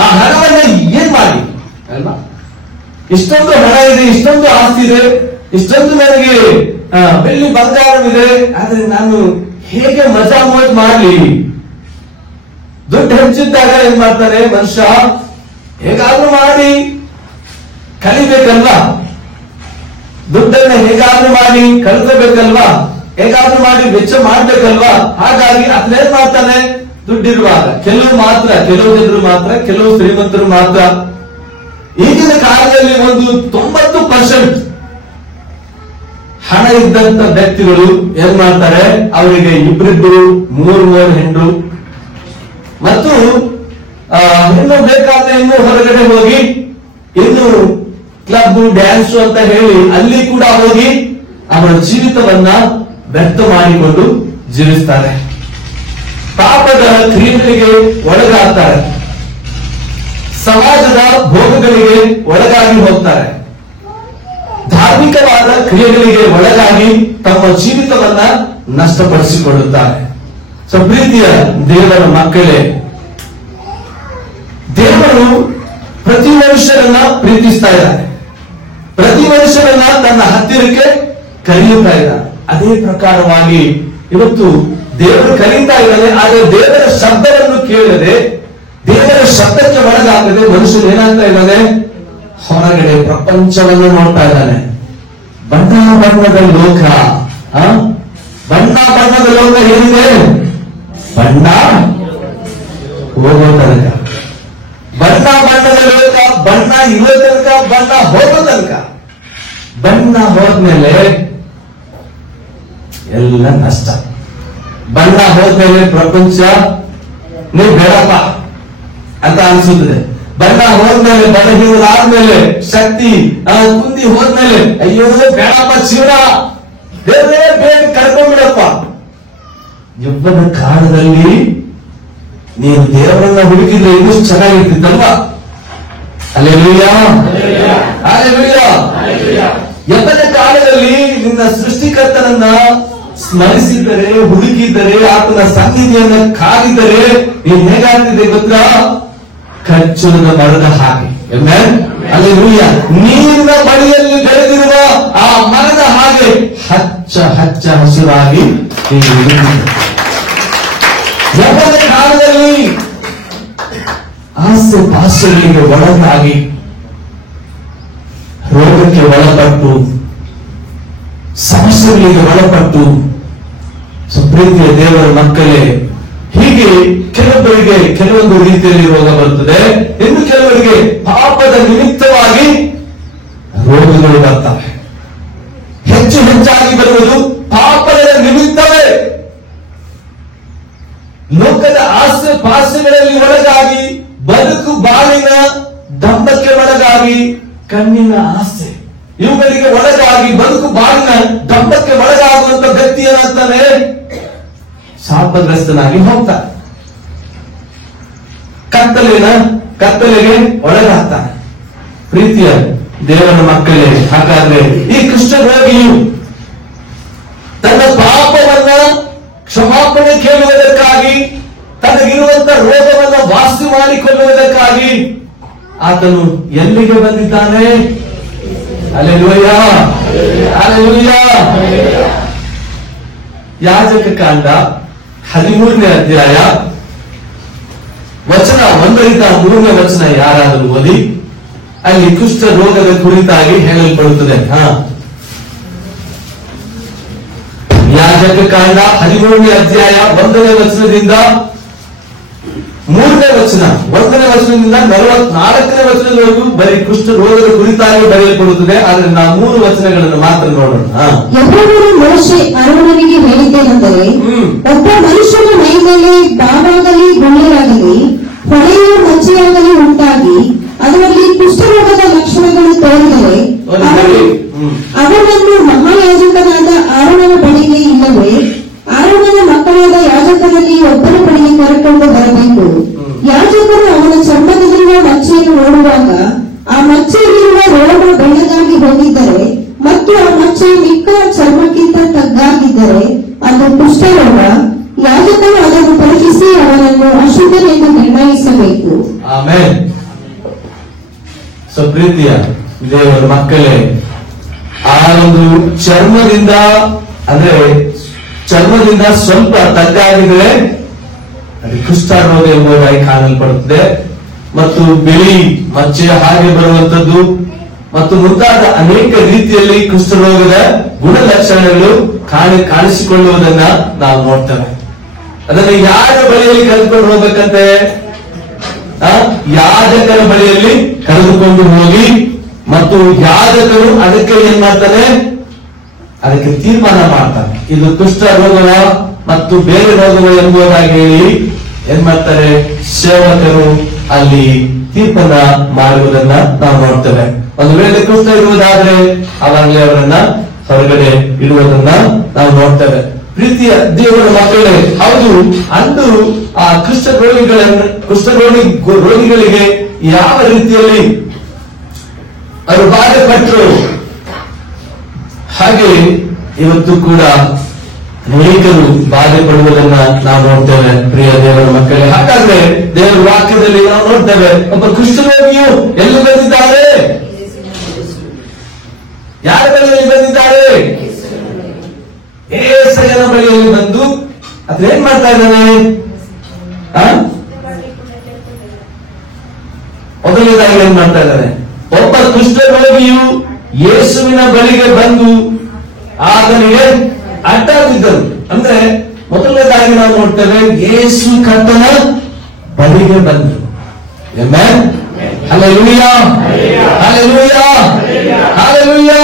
ಆ ಹಣವನ್ನ ಏನ್ ಮಾಡಿ ಅಲ್ವಾ, ಇಷ್ಟೊಂದು ಹಣ ಇದೆ, ಇಷ್ಟೊಂದು ಆಸ್ತಿ ಇದೆ, ಇಷ್ಟೊಂದು ನನಗೆ ಬೆಳ್ಳಿ ಬಂಗಾರವಿದೆ, ಆದ್ರೆ ನಾನು ಹೇಗೆ ಮಜಾ ಮೋಜ್ ಮಾಡ್ಲಿ? ದುಡ್ಡು ಹೆಚ್ಚಿದ್ದಾಗ ಏನ್ ಮಾಡ್ತಾನೆ ಮನುಷ್ಯ, ಹೇಗಾದ್ರೂ ಮಾಡಿ ಕಲಿಬೇಕಲ್ವಾ, ದುಡ್ಡನ್ನ ಹೇಗಾದ್ರೂ ಮಾಡಿ ಕಲಿಸಬೇಕಲ್ವಾ, ಹೇಗಾದ್ರೂ ಮಾಡಿ ವೆಚ್ಚ ಮಾಡ್ಬೇಕಲ್ವಾ. ಹಾಗಾಗಿ ಅದನ್ನೇನ್ ಮಾಡ್ತಾನೆ, ದುಡ್ಡಿರುವಾಗ ಕೆಲವು ಜನರು ಮಾತ್ರ, ಕೆಲವು ಶ್ರೀಮಂತರು ಮಾತ್ರ. ಈಗಿನ ಕಾಲದಲ್ಲಿ ಒಂದು 90% ಹಣ ಇದ್ದಂತ ವ್ಯಕ್ತಿಗಳು ಏನ್ ಮಾಡ್ತಾರೆ, ಅವರಿಗೆ 2 3 ಹೆಣ್ಣು, ಮತ್ತು ಇನ್ನು ಬೇಕಾದ್ರೆ ಇನ್ನು ಹೊರಗಡೆ ಹೋಗಿ ಇನ್ನು ಕ್ಲಬ್ ಡ್ಯಾನ್ಸ್ ಅಂತ ಹೇಳಿ ಅಲ್ಲಿ ಕೂಡ ಹೋಗಿ ಅವರ ಜೀವಿತವನ್ನ ವ್ಯರ್ಥ ಮಾಡಿಕೊಂಡು ಜೀವಿಸ್ತಾರೆ. ಪಾಪದ ಕ್ರಿಯೆಗಳಿಗೆ ಒಳಗಾಗ್ತಾರೆ, ಸಮಾಜದ ಭೋಗಗಳಿಗೆ ಒಳಗಾಗಿ ಹೋಗ್ತಾರೆ, ಧಾರ್ಮಿಕವಾದ ಕ್ರಿಯೆಗಳಿಗೆ ಒಳಗಾಗಿ ತಮ್ಮ ಜೀವಿತವನ್ನ ನಷ್ಟಪಡಿಸಿಕೊಳ್ಳುತ್ತಾರೆ. ಸೊ ಪ್ರೀತಿಯ ದೇವರ ಮಕ್ಕಳೇ, ದೇವರು ಪ್ರತಿ ಮನುಷ್ಯರನ್ನ ಪ್ರೀತಿಸ್ತಾ ಇದ್ದಾನೆ, ಪ್ರತಿ ಮನುಷ್ಯರನ್ನ ತನ್ನ ಹತ್ತಿರಕ್ಕೆ ಕರೆಯುತ್ತಾ ಇದ್ದಾನೆ. ಅದೇ ಪ್ರಕಾರವಾಗಿ ಇವತ್ತು ದೇವರು ಕರೀತಾ ಇದ್ದಾನೆ. ಆದರೆ ದೇವರ ಶಬ್ದವನ್ನು ಕೇಳದೆ, ದೇವರ ಶಬ್ದಕ್ಕೆ ಒಳಗಾಗದೆ ಮನುಷ್ಯನು ಏನಾಗ್ತಾ ಇದ್ದಾನೆ, ಹೊರಗಡೆ ಪ್ರಪಂಚವನ್ನು ನೋಡ್ತಾ ಇದ್ದಾನೆ. ಬಣ್ಣ ಬಣ್ಣದ ಲೋಕ, ಬಣ್ಣ ಬಣ್ಣದ ಲೋಕ ಏನಿದೆ, ಬಣ್ಣ ಹೋಗೋ ತನಕ, ಬಣ್ಣ ಬಣ್ಣದ ಲೋಕ, ಬಣ್ಣ ಇರೋ ತನಕ, ಬಣ್ಣ ಹೋಗೋ ತನಕ. ಬಣ್ಣ ಹೋದ್ಮೇಲೆ ಎಲ್ಲ ನಷ್ಟ. ಬಣ್ಣ ಹೋದ್ಮೇಲೆ ಪ್ರಪಂಚ ನೀವು ಬೇಡಪ್ಪ ಅಂತ ಅನ್ಸುತ್ತದೆ. ಬಣ್ಣ ಹೋದ್ಮೇಲೆ, ಬಲಹೀನರಾದ್ಮೇಲೆ, ಶಕ್ತಿ ಕುಂದಿ ಹೋದ್ಮೇಲೆ, ಅಯ್ಯೋ ಬೇಡಪ್ಪ ಜೀವನ, ಬೇರೆ ಬೇಗ ಕರ್ಕೊಂಡ್ಬಿಡಪ್ಪ. ಯೌವನ ಕಾಲದಲ್ಲಿ ನೀನು ದೇವರನ್ನ ಹುಡುಕಿದ್ರೆ ಇನ್ನೂ ಚೆನ್ನಾಗಿರ್ತಿತ್ತಲ್ವಾ? Hallelujah, hallelujah. ಯೌವನ ಕಾಲದಲ್ಲಿ ನಿನ್ನ ಸೃಷ್ಟಿಕರ್ತನನ್ನ ಸ್ಮರಿಸಿದರೆ, ಹುಡುಕಿದ್ದರೆ, ಆತನ ಸನ್ನಿಧಿಯನ್ನ ಕಾದಿದ್ದರೆ ನೀನ್ ಹೇಗಾಗ್ತಿದೆ ಗೊತ್ತಾ, ಖರ್ಜೂರದ ಮರದ ಹಾಗೆ. ಹಲ್ಲೆಲೂಯಾ. ನೀರಿನ ಬಳಿಯಲ್ಲಿ ಬೆಳೆದಿರುವ ಆ ಮರದ ಹಾಗೆ ಹಚ್ಚ ಹಚ್ಚ ಹಸಿರಾಗಿ ಯೌವನ ಕಾಲದಲ್ಲಿ ಆಸೆ ಪಾಸಗಳಿಗೆ ಒಳಗಾಗಿ ರೋಗಕ್ಕೆ ಒಳಪಟ್ಟು ಸಮಸ್ಯೆಗಳಿಗೆ ಒಳಪಟ್ಟು ಪ್ರೀತಿಯ ದೇವರ ಮಕ್ಕಳೇ, ಹೀಗೆ ಕೆಲವರಿಗೆ ಕೆಲವೊಂದು ರೀತಿಯಲ್ಲಿ ರೋಗ ಬರುತ್ತದೆ, ಇನ್ನು ಕೆಲವರಿಗೆ ಪಾಪದ ನಿಮಿತ್ತವಾಗಿ ರೋಗಗಳು ಬರ್ತವೆ. ಹೆಚ್ಚು ಹೆಚ್ಚಾಗಿ ಬರುವುದು ಪಾಪದ ನಿಮಿತ್ತವೇ. ಲೋಕದ ಆಸೆ ಪಾಸೆಗಳಲ್ಲಿ ಒಳಗಾಗಿ, ಬದುಕು ಬಾಳಿನ ದಂಬಕ್ಕೆ ಒಳಗಾಗಿ, ಕಣ್ಣಿನ ಆಸೆ ಇವುಗಳಿಗೆ ಒಳಗಾಗಿ, ಬದುಕು ಬಾಳಿನ ದಂಬಕ್ಕೆ ಒಳಗಾಗುವಂತ ವ್ಯಕ್ತಿ ಏನಾಗ್ತಾನೆ? ಶಾಪಗ್ರಸ್ತನಾಗಿ ಹೋಗ್ತಾನೆ, ಕತ್ತಲೆಗೆ ಒಳಗಾಗ್ತಾನೆ. ಪ್ರೀತಿಯ ದೇವರ ಮಕ್ಕಳೇ, ಹಾಗಾದ್ರೆ ಈ ಕುಷ್ಠರೋಗಿಯು ತನ್ನ ಪಾಪವನ್ನ ಕ್ಷಮಾಪಣೆ ಕೇಳುವುದಕ್ಕಾಗಿ, ತನಗಿರುವಂತಹ ರೋಗವನ್ನು ವಾಸಿ ಮಾಡಿಕೊಳ್ಳುವುದಕ್ಕಾಗಿ ಆತನು ಎಲ್ಲಿಗೆ ಬಂದಿದ್ದಾನೆ? Hallelujah, hallelujah. ಯಾಜಕ ಕಾಂಡ 13ನೇ ಅಧ್ಯಾಯ ವಚನ 1ರಿಂದ 3ನೇ ವಚನ ಯಾರಾದರೂ ಓದಿ. ಅಲ್ಲಿ ಕುಷ್ಠ ರೋಗದ ಕುರಿತಾಗಿ ಹೇಳಲ್ಪಡುತ್ತದೆ. ಯಾಜಕ ಕಾಂಡ 13ನೇ ಅಧ್ಯಾಯ 1ನೇ ವಚನದಿಂದ 3ನೇ ವಚನ, 1ನೇ ವಚನದಿಂದ 44ನೇ ವಚನದವರೆಗೂ ಬರೀ ಕುಷ್ಠ ರೋಗದ ಕುರಿತಾಗಿ ಬರೆಯಲ್ಪಡುತ್ತದೆ. ಆದ್ರೆ ನಾವು 3 ವಚನಗಳನ್ನು ಮಾತ್ರ ನೋಡೋಣ. ಯೆಹೋವನು ಮೋಶೆ ಆರೋನನಿಗೆ ಹೇಳಿದ್ದೇನೆಂದರೆ, ಒಬ್ಬ ಮನುಷ್ಯನ ಮೈ ಮೇಲೆ ಬಾವಾಗಲಿ ಗುಳ್ಳೆಯಾಗಲಿ ಹೊಳೆಯೋ ಮಚ್ಚೆಯಾಗಲಿ ಉಂಟಾಗಿ ಅದರಲ್ಲಿ ಕುಷ್ಠರೋಗದ ಲಕ್ಷಣಗಳು ತೋರಿದರೆ ಅವನನ್ನು ಮಹಾಯಾಜಕನಾದ ಆರೋನನ ಬಳಿಗೆ ಇಲ್ಲವೇ ಆರೋನನ ಮಕ್ಕಳಾದ ಯಾಜಕರಲ್ಲಿ ಒಬ್ಬರ ಬಳಿಗೆ ಕರೆಕೊಂಡು ಬರಬೇಕು. ಯಾಜಕರು ಅವನ ಚರ್ಮದಲ್ಲಿರುವ ಮಚ್ಚೆಯನ್ನು ನೋಡುವಾಗ ಆ ಮಚ್ಚೆಯಲ್ಲಿರುವ ರೋಗ ಬೆಳ್ಳಗಾಗಿ ಹೋಗಿದ್ದರೆ ಮತ್ತು ಆ ಮಚ್ಚೆ ಮಿಕ್ಕ ಚರ್ಮಕ್ಕಿಂತ ತಗ್ಗಾಗಿದ್ದರೆ ಅದು ಕುಷ್ಠರೋಗ. ಯಾಜಕರು ಅದನ್ನು ಪರೀಕ್ಷಿಸಿ ಅವನನ್ನು ಅಶುದ್ಧನೆಂದು ನಿರ್ಣಯಿಸಬೇಕು. ಆಮೆನ್. ಪ್ರೀತಿಯ ದೇವರ ಮಕ್ಕಳೇ, ಆ ಒಂದು ಚರ್ಮದಿಂದ ಸ್ವಲ್ಪ ತಗ್ಗಾಗಿದ್ರೆ ಅದು ಕುಷ್ಠರೋಗ ಎಂಬುದಾಗಿ ಕಾಣಲ್ಪಡುತ್ತದೆ. ಮತ್ತು ಬಿಳಿ ಮಚ್ಚೆ ಹಾಗೆ ಬರುವಂತದ್ದು ಮತ್ತು ಮುಂತಾದ ಅನೇಕ ರೀತಿಯಲ್ಲಿ ಕುಷ್ಠರೋಗದ ಗುಣಲಕ್ಷಣಗಳು ಕಾಣಿಸಿಕೊಳ್ಳುವುದನ್ನ ನಾವು ನೋಡ್ತೇವೆ. ಅದನ್ನು ಯಾರ ಬಳಿಯಲ್ಲಿ ಕರೆದುಕೊಂಡು ಹೋಗ್ಬೇಕಂತೆ? ಯಾಜಕರ ಬಳಿಯಲ್ಲಿ ಕರೆದುಕೊಂಡು ಹೋಗಿ, ಮತ್ತು ಯಾಜಕರು ಅದಕ್ಕೆ ಏನ್ ಮಾಡ್ತಾನೆ? ಅದಕ್ಕೆ ತೀರ್ಮಾನ ಮಾಡ್ತಾನೆ. ಇದು ಕುಷ್ಠ ರೋಗವ ಮತ್ತು ಬೇರೆ ರೋಗವ ಎಂಬುದಾಗಿ ಹೇಳಿ ಏನ್ ಮಾಡ್ತಾರೆ? ಸೇವಕರು ಅಲ್ಲಿ ತೀರ್ಪನ್ನ ಮಾಡುವುದನ್ನ ನಾವು ನೋಡ್ತೇವೆ. ಒಂದು ವೇಳೆ ಕುಷ್ಠ ಇರುವುದಾದ್ರೆ ಅವಾಗಲೇ ಅವರನ್ನ ಹೊರಗಡೆ ಇಡುವುದನ್ನ ನಾವು ನೋಡ್ತೇವೆ. ಪ್ರೀತಿಯ ದೇವರ ಮಕ್ಕಳೇ, ಹೌದು, ಅಂದು ಆ ರೋಗಿಗಳಿಗೆ ಯಾವ ರೀತಿಯಲ್ಲಿ ಅವರು ಬಾಧೆ ಪಟ್ಟರು, ಹಾಗೆ ಇವತ್ತು ಕೂಡ ಅನೇಕರು ಬಾಧೆ ಪಡುವುದನ್ನ ನಾವು ನೋಡ್ತೇವೆ. ಪ್ರಿಯ ದೇವರ ಮಕ್ಕಳೇ, ಹಾಗಾದ್ರೆ ದೇವರ ವಾಕ್ಯದಲ್ಲಿ ನಾವು ನೋಡ್ತೇವೆ, ಒಬ್ಬ ಕುಷ್ಠರೋಗಿಯು ಎಲ್ಲಿ ಬಂದಿದ್ದಾರೆ? ಯಾರ ಬಳಿಯಲ್ಲಿ ಬಂದಿದ್ದಾರೆ? ಏಸಯ್ಯನ ಬಳಿಯಲ್ಲಿ ಬಂದು ಅದೇನ್ ಮಾಡ್ತಾ ಇದ್ದಾನೆ? ಮೊದಲನೇದಾಗಿ ಏನ್ ಮಾಡ್ತಾ ಇದ್ದಾನೆ? ಒಬ್ಬ ಕುಷ್ಠರೋಗಿಯು ಯೇಸುವಿನ ಬಳಿಗೆ ಬಂದು ಆತನಿಗೆ ಅಡ್ಡ ಬಿದ್ದರು. ಅಂದ್ರೆ ಮೊದಲನೇದಾಗಿ ನಾವು ನೋಡ್ತೇವೆ, ಯೇಸು ಕರ್ತನ ಬಳಿಗೆ ಬಂದರು. ಆಮೆನ್. Hallelujah, hallelujah, hallelujah.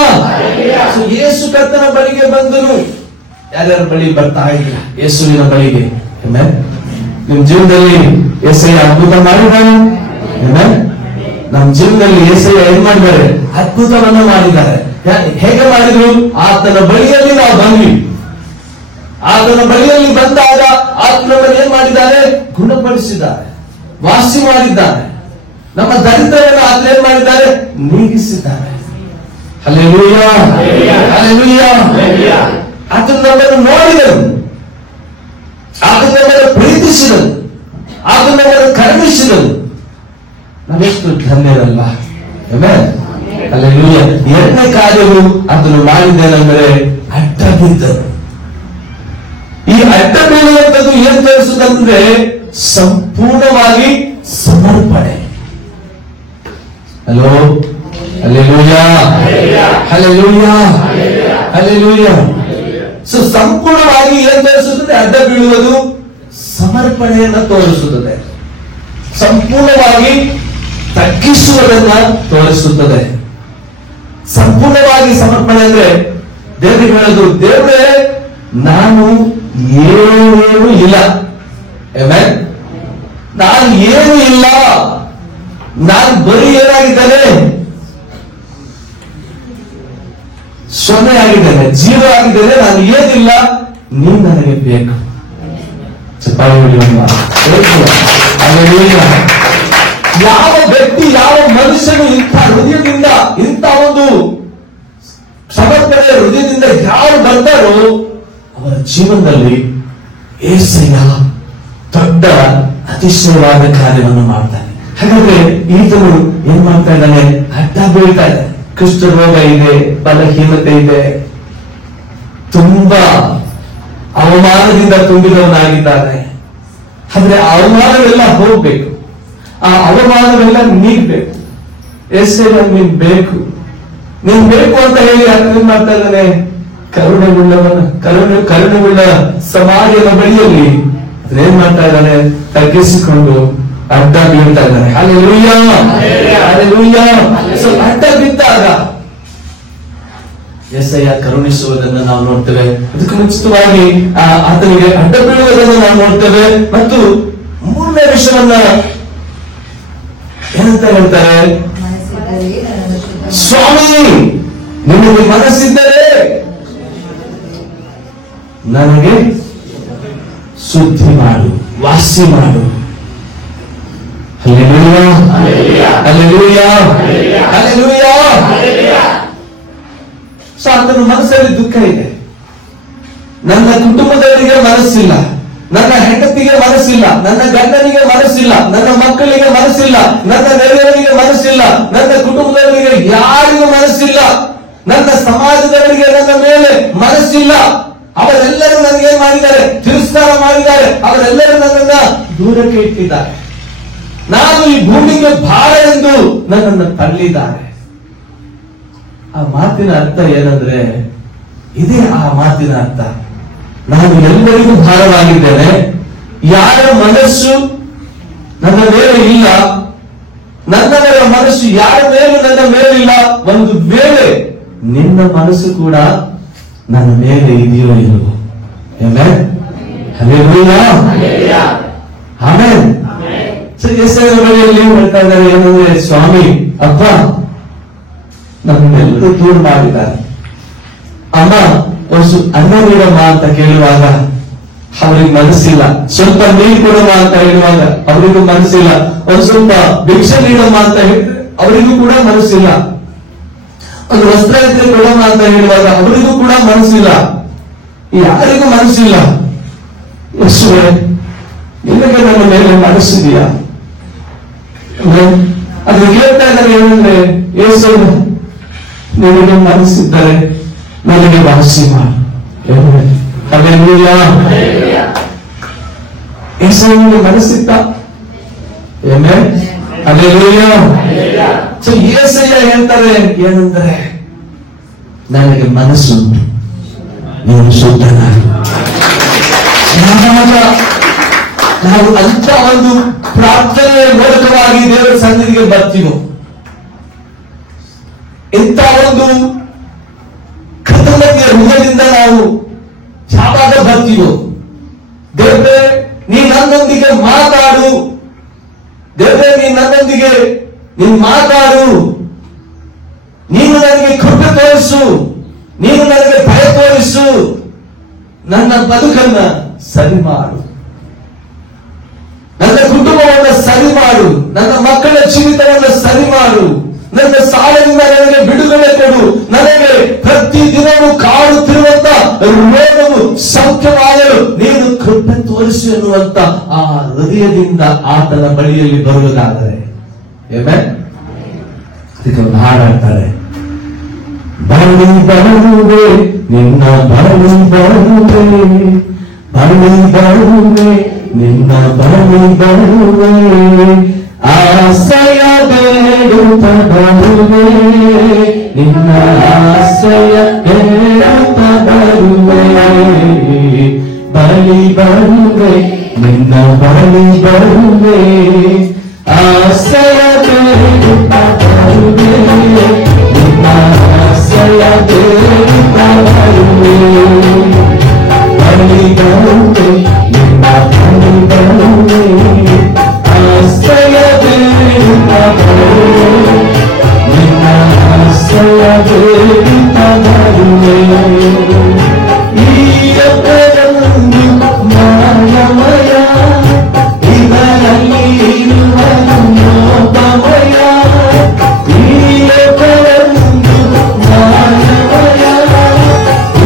ಯೇಸು ಕರ್ತನ ಬಳಿಗೆ ಬಂದರು. ಯಾರ್ಯಾರ ಬಳಿ ಬರ್ತಾ ಇಲ್ಲ? ಯೇಸುವಿನ ಬಳಿಗೆ. ಆಮೆನ್. ನಿಮ್ ಜೀವನದಲ್ಲಿ ಯೆಸಯ್ಯ ಅದ್ಭುತ ಮಾಡಿದ್ದಾನೆ. ಆಮೆನ್. ನಮ್ಮ ಜೀವನದಲ್ಲಿ ಯೆಸಯ್ಯ ಏನ್ ಮಾಡಿದ್ದಾರೆ? ಅದ್ಭುತವನ್ನ ಮಾಡಿದ್ದಾರೆ. ಹೇಗೆ ಮಾಡಿದ್ರು? ಆತನ ಬಳಿಯಲ್ಲಿ ನಾವು ಬಂದ್ವಿ. ಆತನ ಬಳಿಯಲ್ಲಿ ಬಂದಾಗ ಆತನವರು ಏನ್ ಮಾಡಿದ್ದಾರೆ? ಗುಣಪಡಿಸಿದ್ದಾರೆ, ವಾಸಿ ಮಾಡಿದ್ದಾರೆ. ನಮ್ಮ ದರಿದ್ರವನ್ನು ಆತನ ಏನ್ ಮಾಡಿದ್ದಾರೆ? ನೀಗಿಸಿದ್ದಾರೆ. Hallelujah, hallelujah. ಆತನ ನಮ್ಮನ್ನು ನೋಡಿದರು, ಆತನ ನಮ್ಮನ್ನು ಪ್ರೀತಿಸಿದರು, ಆತನ ನಮ್ಮನ್ನು ಕರುಣಿಸಿದರು. ನಾವೆಷ್ಟು ಧನ್ಯರಲ್ಲ. ಆಮೆನ್. ಹಲ್ಲೆಲೂಯಾ. ಎರಡನೇ ಕಾರ್ಯವು ಅದನ್ನು ಮಾಡಿದ್ದೇನೆಂದರೆ ಅಡ್ಡ ಬಿದ್ದರು. ಈ ಅಡ್ಡ ಬೀಳುವಂಥದ್ದು ಏನ್ ತೋರಿಸುತ್ತಂದ್ರೆ ಸಂಪೂರ್ಣವಾಗಿ ಸಮರ್ಪಣೆ. Hello, hallelujah, hallelujah, hallelujah. So ಸಂಪೂರ್ಣವಾಗಿ ಏನು ತೋರಿಸುತ್ತದೆ? ಅಡ್ಡ ಬೀಳುವುದು ಸಮರ್ಪಣೆಯನ್ನ ತೋರಿಸುತ್ತದೆ. ಸಂಪೂರ್ಣವಾಗಿ ತಗ್ಗಿಸುವುದನ್ನ ತೋರಿಸುತ್ತದೆ. ಸಂಪೂರ್ಣವಾಗಿ ಸಮರ್ಪಣೆ ಅಂದ್ರೆ ದೇವರಿಗೆ ಹೇಳೋದು, ದೇವರೇ ನಾನು ಏನೇನು ಇಲ್ಲ, ನಾನು ಏನು ಇಲ್ಲ, ನಾನು ಬರೀ ಏನಾಗಿದ್ದೇನೆ? ಸೊನ್ನೆ ಆಗಿದ್ದೇನೆ, ಜೀರೋ ಆಗಿದ್ದೇನೆ, ನಾನು ಏನಿಲ್ಲ, ನೀನು ನನಗೆ ಬೇಕು. ಯಾವ ವ್ಯಕ್ತಿ, ಯಾವ ಮನುಷ್ಯನು ಇಂಥ ಹೃದಯದಿಂದ, ಇಂಥ ಒಂದು ಸಮರ್ಪಣೆಯ ಹೃದಯದಿಂದ ಯಾರು ಬರ್ತಾರೋ ಅವರ ಜೀವನದಲ್ಲಿ ಏಸಯ್ಯ ದೊಡ್ಡ ಅತಿಶಯವಾದ ಕಾರ್ಯವನ್ನು ಮಾಡ್ತಾನೆ. ಹಾಗಾದ್ರೆ ಈತನು ಏನ್ ಮಾಡ್ತಾ ಇದ್ದಾನೆ? ಅಡ್ಡ ಬೀಳ್ತಾ ಇದ್ದಾನೆ. ಕುಷ್ಠರೋಗ ಇದೆ, ಬಲಹೀನತೆ ಇದೆ, ತುಂಬಾ ಅವಮಾನದಿಂದ ತುಂಬಿದವನಾಗಿದ್ದಾನೆ. ಆದ್ರೆ ಆ ಅವಮಾನವೆಲ್ಲ ಹೋಗ್ಬೇಕು, ಆ ಅವಮಾನವೆಲ್ಲ ನೀಗ್ಬೇಕು. ಏಸಯ್ಯ ನೀನ್ ಬೇಕು, ನೀನ್ ಬೇಕು ಅಂತ ಹೇಳಿ ಏನ್ ಮಾಡ್ತಾ ಇದ್ದಾನೆ? ಕರುಣೆಯುಳ್ಳ ಸಮಾಜದ ಬಳಿಯಲ್ಲಿ ಅದೇನ್ ಮಾಡ್ತಾ ಇದ್ದಾನೆ? ತಗ್ಗಿಸಿಕೊಂಡು ಅಡ್ಡ ಬೀಳ್ತಾ ಇದ್ದಾನೆ. Hallelujah, hallelujah. ಸೊ ಅಡ್ಡ ಬಿದ್ದಾಗ యేసయ్య ಕರುಣಿಸುವುದನ್ನು ನಾವು ನೋಡ್ತೇವೆ. ಅದಕ್ಕೆ ಮುಂಚಿತವಾಗಿ ಆತನಿಗೆ ಅಡ್ಡ ಬೀಳುವುದನ್ನು ನಾವು ನೋಡ್ತೇವೆ. ಮತ್ತು ಮೂರನೇ ವಿಷಯವನ್ನ ಏನಂತ ಹೇಳ್ತಾರೆ? ಸ್ವಾಮಿ, ನಿಮಗೆ ಮನಸ್ಸಿದ್ದರೆ ನನಗೆ ಶುದ್ಧಿ ಮಾಡು, ವಾಸಿ ಮಾಡು. Hallelujah, hallelujah, hallelujah. ಸೊ ಆತನ ಮನಸ್ಸಲ್ಲಿ ದುಃಖ ಇದೆ. ನನ್ನ ಕುಟುಂಬದವರಿಗೆ ಮನಸ್ಸಿಲ್ಲ, ನನ್ನ ಹೆಂಡತಿಗೆ ಮನಸ್ಸಿಲ್ಲ, ನನ್ನ ಗಂಡನಿಗೆ ಮನಸ್ಸಿಲ್ಲ, ನನ್ನ ಮಕ್ಕಳಿಗೆ ಮನಸ್ಸಿಲ್ಲ, ನನ್ನ ನೆರೆಯವರಿಗೆ ಮನಸ್ಸಿಲ್ಲ, ನನ್ನ ಕುಟುಂಬದವರಿಗೆ ಯಾರಿಗೂ ಮನಸ್ಸಿಲ್ಲ, ನನ್ನ ಸಮಾಜದವರಿಗೆ ನನ್ನ ಮೇಲೆ ಮನಸ್ಸಿಲ್ಲ. ಅವರೆಲ್ಲರೂ ನನಗೇನ್ ಮಾಡಿದ್ದಾರೆ? ತಿರಸ್ಕಾರ ಮಾಡಿದ್ದಾರೆ. ಅವರೆಲ್ಲರೂ ನನ್ನನ್ನ ದೂರಕ್ಕೆ ಇಟ್ಟಿದ್ದಾರೆ. ನಾನು ಈ ಭೂಮಿಗೆ ಭಾರ ಎಂದು ನನ್ನನ್ನು ತಳ್ಳಿದ್ದಾರೆ. ಆ ಮಾತಿನ ಅರ್ಥ ಏನಂದ್ರೆ, ಇದೇ ಆ ಮಾತಿನ ಅರ್ಥ. ನಾನು ಎಲ್ಲರಿಗೂ ಭಾರವಾಗಿದ್ದೇನೆ, ಯಾರ ಮನಸ್ಸು ನನ್ನ ಮೇಲೆ ಇಲ್ಲ, ನನ್ನವರ ಮನಸ್ಸು ಯಾರ ಮೇಲೂ ನನ್ನ ಮೇಲಿಲ್ಲ. ಒಂದು ವೇಳೆ ನಿನ್ನ ಮನಸ್ಸು ಕೂಡ ನನ್ನ ಮೇಲೆ ಇದೆಯೋ ಇಲ್ಲವೋ? Hallelujah, amen. యేసయ్య ಬಳಿಯಲ್ಲಿ ಹೇಳ್ತಾ ಇದ್ದಾರೆ ಏನಂದ್ರೆ, ಸ್ವಾಮಿ, ಅಪ್ಪ, ನಮ್ಮನ್ನೆಲ್ಲರೂ ದೂರ ಮಾಡಿದ್ದಾರೆ. ಅಮ್ಮ, ಒಂದು ಅನ್ನ ನೀಡಮ್ಮ ಅಂತ ಕೇಳುವಾಗ ಅವರಿಗೆ ಮನಸ್ಸಿಲ್ಲ. ಸ್ವಲ್ಪ ನೀರು ಕೊಡಮ್ಮ ಅಂತ ಹೇಳುವಾಗ ಅವರಿಗೂ ಮನಸ್ಸಿಲ್ಲ. ಒಂದು ಸ್ವಲ್ಪ ಭಿಕ್ಷೆ ನೀಡಮ್ಮ ಅಂತ ಹೇಳಿದ್ರೆ ಅವರಿಗೂ ಕೂಡ ಮನಸ್ಸಿಲ್ಲ. ಒಂದು ವಸ್ತ್ರ ಇದ್ರೆ ಕೊಡಮ್ಮ ಅಂತ ಹೇಳುವಾಗ ಅವರಿಗೂ ಕೂಡ ಮನಸ್ಸಿಲ್ಲ. ಯಾರಿಗೂ ಮನಸ್ಸಿಲ್ಲ. ಯೇಸುವೇ, ನಿನಗೆ ನನ್ನ ಮೇಲೆ ಮನಸ್ಸಿದೆಯಾ? ಅದು ಹೇಳ್ತಾ ಇದ್ದಾರೆ ಏನಂದ್ರೆ, ಯೇಸು, ನಿನಗೆ ಮನಸ್ಸಿದ್ದರೆ ನನಗೆ ವಾಸಿ ಮಾಡು. ಹಲ್ಲೆಲೂಯಾ. ಯೇಸುವಿಗೆ ಮನಸ್ಸಿತ್ತ? Amen, hallelujah. ಸೊ యేసయ్య ಹೇಳ್ತಾರೆ ಏನಂದ್ರೆ, ನನಗೆ ಮನಸ್ಸುಂಟು, ನೀನು ಶುದ್ಧನಾಗು. ನಾವು ಅಂತ ಒಂದು ಪ್ರಾರ್ಥನೆಯ ಮೂಲಕವಾಗಿ ದೇವರ ಸನ್ನಿಧಿಗೆ ಬರ್ತೀವೋ, ಇಂಥ ಒಂದು ಕೃತಜ್ಞತೆಯ ಹೃದಯದಿಂದ ನಾವು ಯಾವಾಗ ಬರ್ತೀವೋ, ದೇವರೇ ನೀ ನನ್ನೊಂದಿಗೆ ಮಾತಾಡು, ದೇವರೇ ನೀ ನನ್ನೊಂದಿಗೆ ನೀನು ಮಾತಾಡು, ನೀನು ನನಗೆ ಕೃಪೆ ತೋರಿಸು, ನೀನು ನನಗೆ ಭಯ ತೋರಿಸು, ನನ್ನ ಬದುಕನ್ನ ಸರಿ ಮಾಡು, ನನ್ನ ಕುಟುಂಬವನ್ನು ಸರಿ ಮಾಡು, ನನ್ನ ಮಕ್ಕಳ ಜೀವಿತವನ್ನು ಸರಿ ಮಾಡು, ನನ್ನ ಸಾಲದಿಂದ ನನಗೆ ಬಿಡುಗಡೆ ಕೊಡು, ನನಗೆ ಪ್ರತಿ ದಿನವೂ ಕಾಡುತ್ತಿರುವಂತ ರೋಗವು ಸೌಖ್ಯವಾಗಲು ನೀನು ಕೃಪೆ ತೋರಿಸು ಎನ್ನುವಂತ ಆ ಹೃದಯದಿಂದ ಆತನ ಬಳಿಯಲ್ಲಿ ಬರುವುದಾದರೆ, ಅದಕ್ಕೆ ಒಂದು ಹಾಡಾಡ್ತಾರೆ, ಬಳಿ ಬರುವೆ ನಿನ್ನ ಬಳಿ ಬರುವೆ, ಬಳಿ ಬರುವೆ ನಿನ್ನ ಬಳಿ ಬರುವೆ, ಆಶ್ರಯ ಬೇಡುತ್ತ ಬರುವೆ, ನಿನ್ನ ಆಶ್ರಯ ಬೇಡುತ್ತ ಬರುವೆ, ಬಳಿ ಬರುವೆ, ನಿನ್ನ ಬಳಿ ಬರುವೆ, ಆಶ್ರಯ ಬೇಡುತ್ತ ಬರುವೆ, ನಿನ್ನ ಆಶ್ರಯ ಬೇಡುತ್ತ ಬರುವೆ, ಬಳಿ ಬರುವೆ, ನಿನ್ನ ಬಳಿ ಬರುವೆ, ಆಶ್ರಯ ಬೇಡುತ್ತ ಬರುವೆ, ನಿನ್ನ ಆಶ್ರಯ ಬೇಡುತ್ತ ಬರುವೆ. ಈ ಜಗತ್ತೊಂದು ಮಾಯಮಯ, ಇದರಲ್ಲಿ ಇರುವನು ಮೋಹಮಯ. ಈ ಜಗತ್ತೊಂದು ಮಾಯಮಯ,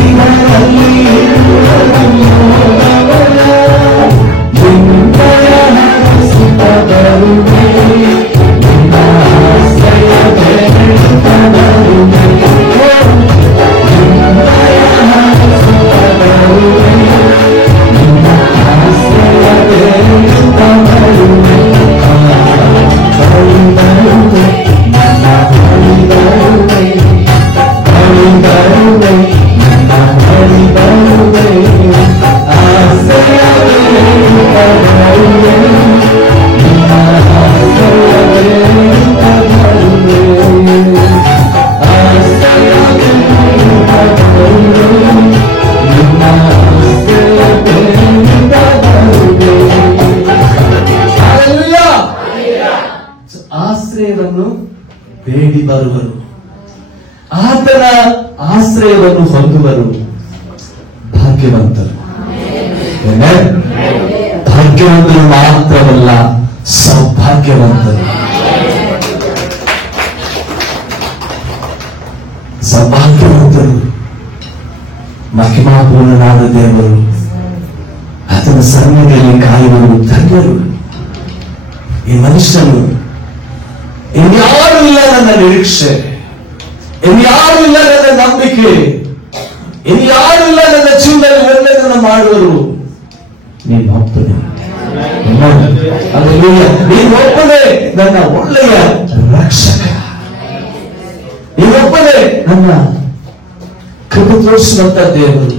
ಇದರಲ್ಲಿ ಇರುವನು ಮೋಹಮಯ. ನಿನ್ನಯ ಹರಿಸುತ್ತ ಬರುವೆ, ನಿನ್ನ ಆಶ್ರಯ ಬೇಡುತ್ತ ಬರುವೆ, ನಿನ್ನಯ ಹರಿಸುತ್ತ ಬರುವೆ, ನಿನ್ನ ಆಶ್ರಯ ಬೇಡುತ್ತ ಬರುವೆ, ಬಳಿ ಬರುವೆ, ನನ್ನ ಬಳಿ ಬರುವೆ, ಬಳಿ ಬರುವೆ, ನನ್ನ ಬಳಿ ಬರುವೆ, ಆಶ್ರಯ ಬೇಡುತ್ತ ಬರುವೆ, ನಿನ್ನ ಆಶ್ರಯ ಬೇಡುತ್ತ ಬರುವೆ, ಆಶ್ರಯ ಬೇಡುತ್ತ ಬರುವೆ, ನಿನ್ನ ಆಶ್ರಯ ಬೇಡುತ್ತ ಬರುವೆ. ಹಲ್ಲೆಲೂಯಾ. ಆಶ್ರಯವನ್ನು ಬೇಡಿ ಬರುವರು, ಆತನ ಆಶ್ರಯವನ್ನು ಹೊಂದುವರು ಭಾಗ್ಯವಂತರು. Amen? ಭಾಗ್ಯವಂತರು ಮಾತ್ರವಲ್ಲ, ಸೌಭಾಗ್ಯವಂತರು. ಸೌಭಾಗ್ಯವಂತರು ಮಹಿಮಾಪೂರ್ಣನಾದ ದೇವರು, ಆತನ ಸನ್ನಿಧಿಯಲ್ಲಿ ಕಾಯುವರು ಧನ್ಯರು. ಈ ಮನುಷ್ಯನು ಇನ್ಯಾರೂ ಇಲ್ಲ ನನ್ನ ನಿರೀಕ್ಷೆ, ಇನ್ಯಾರೂ ಇಲ್ಲ ನನ್ನ ನಂಬಿಕೆ, ಇನ್ಯಾರೂ ಇಲ್ಲ ನನ್ನ ಜೀವನದಲ್ಲಿ ಒಳ್ಳೆಯದನ್ನು ಮಾಡುವರು, ನೀನು ಒಪ್ಪನೆ. ನೀನು ಒಪ್ಪನೆ ನನ್ನ ಒಳ್ಳೆಯ ರಕ್ಷಕ, ನೀನೊಬ್ಬನೇ ನನ್ನ ಕೃಪೆ ತೋರಿಸುವಂತ ದೇವರು,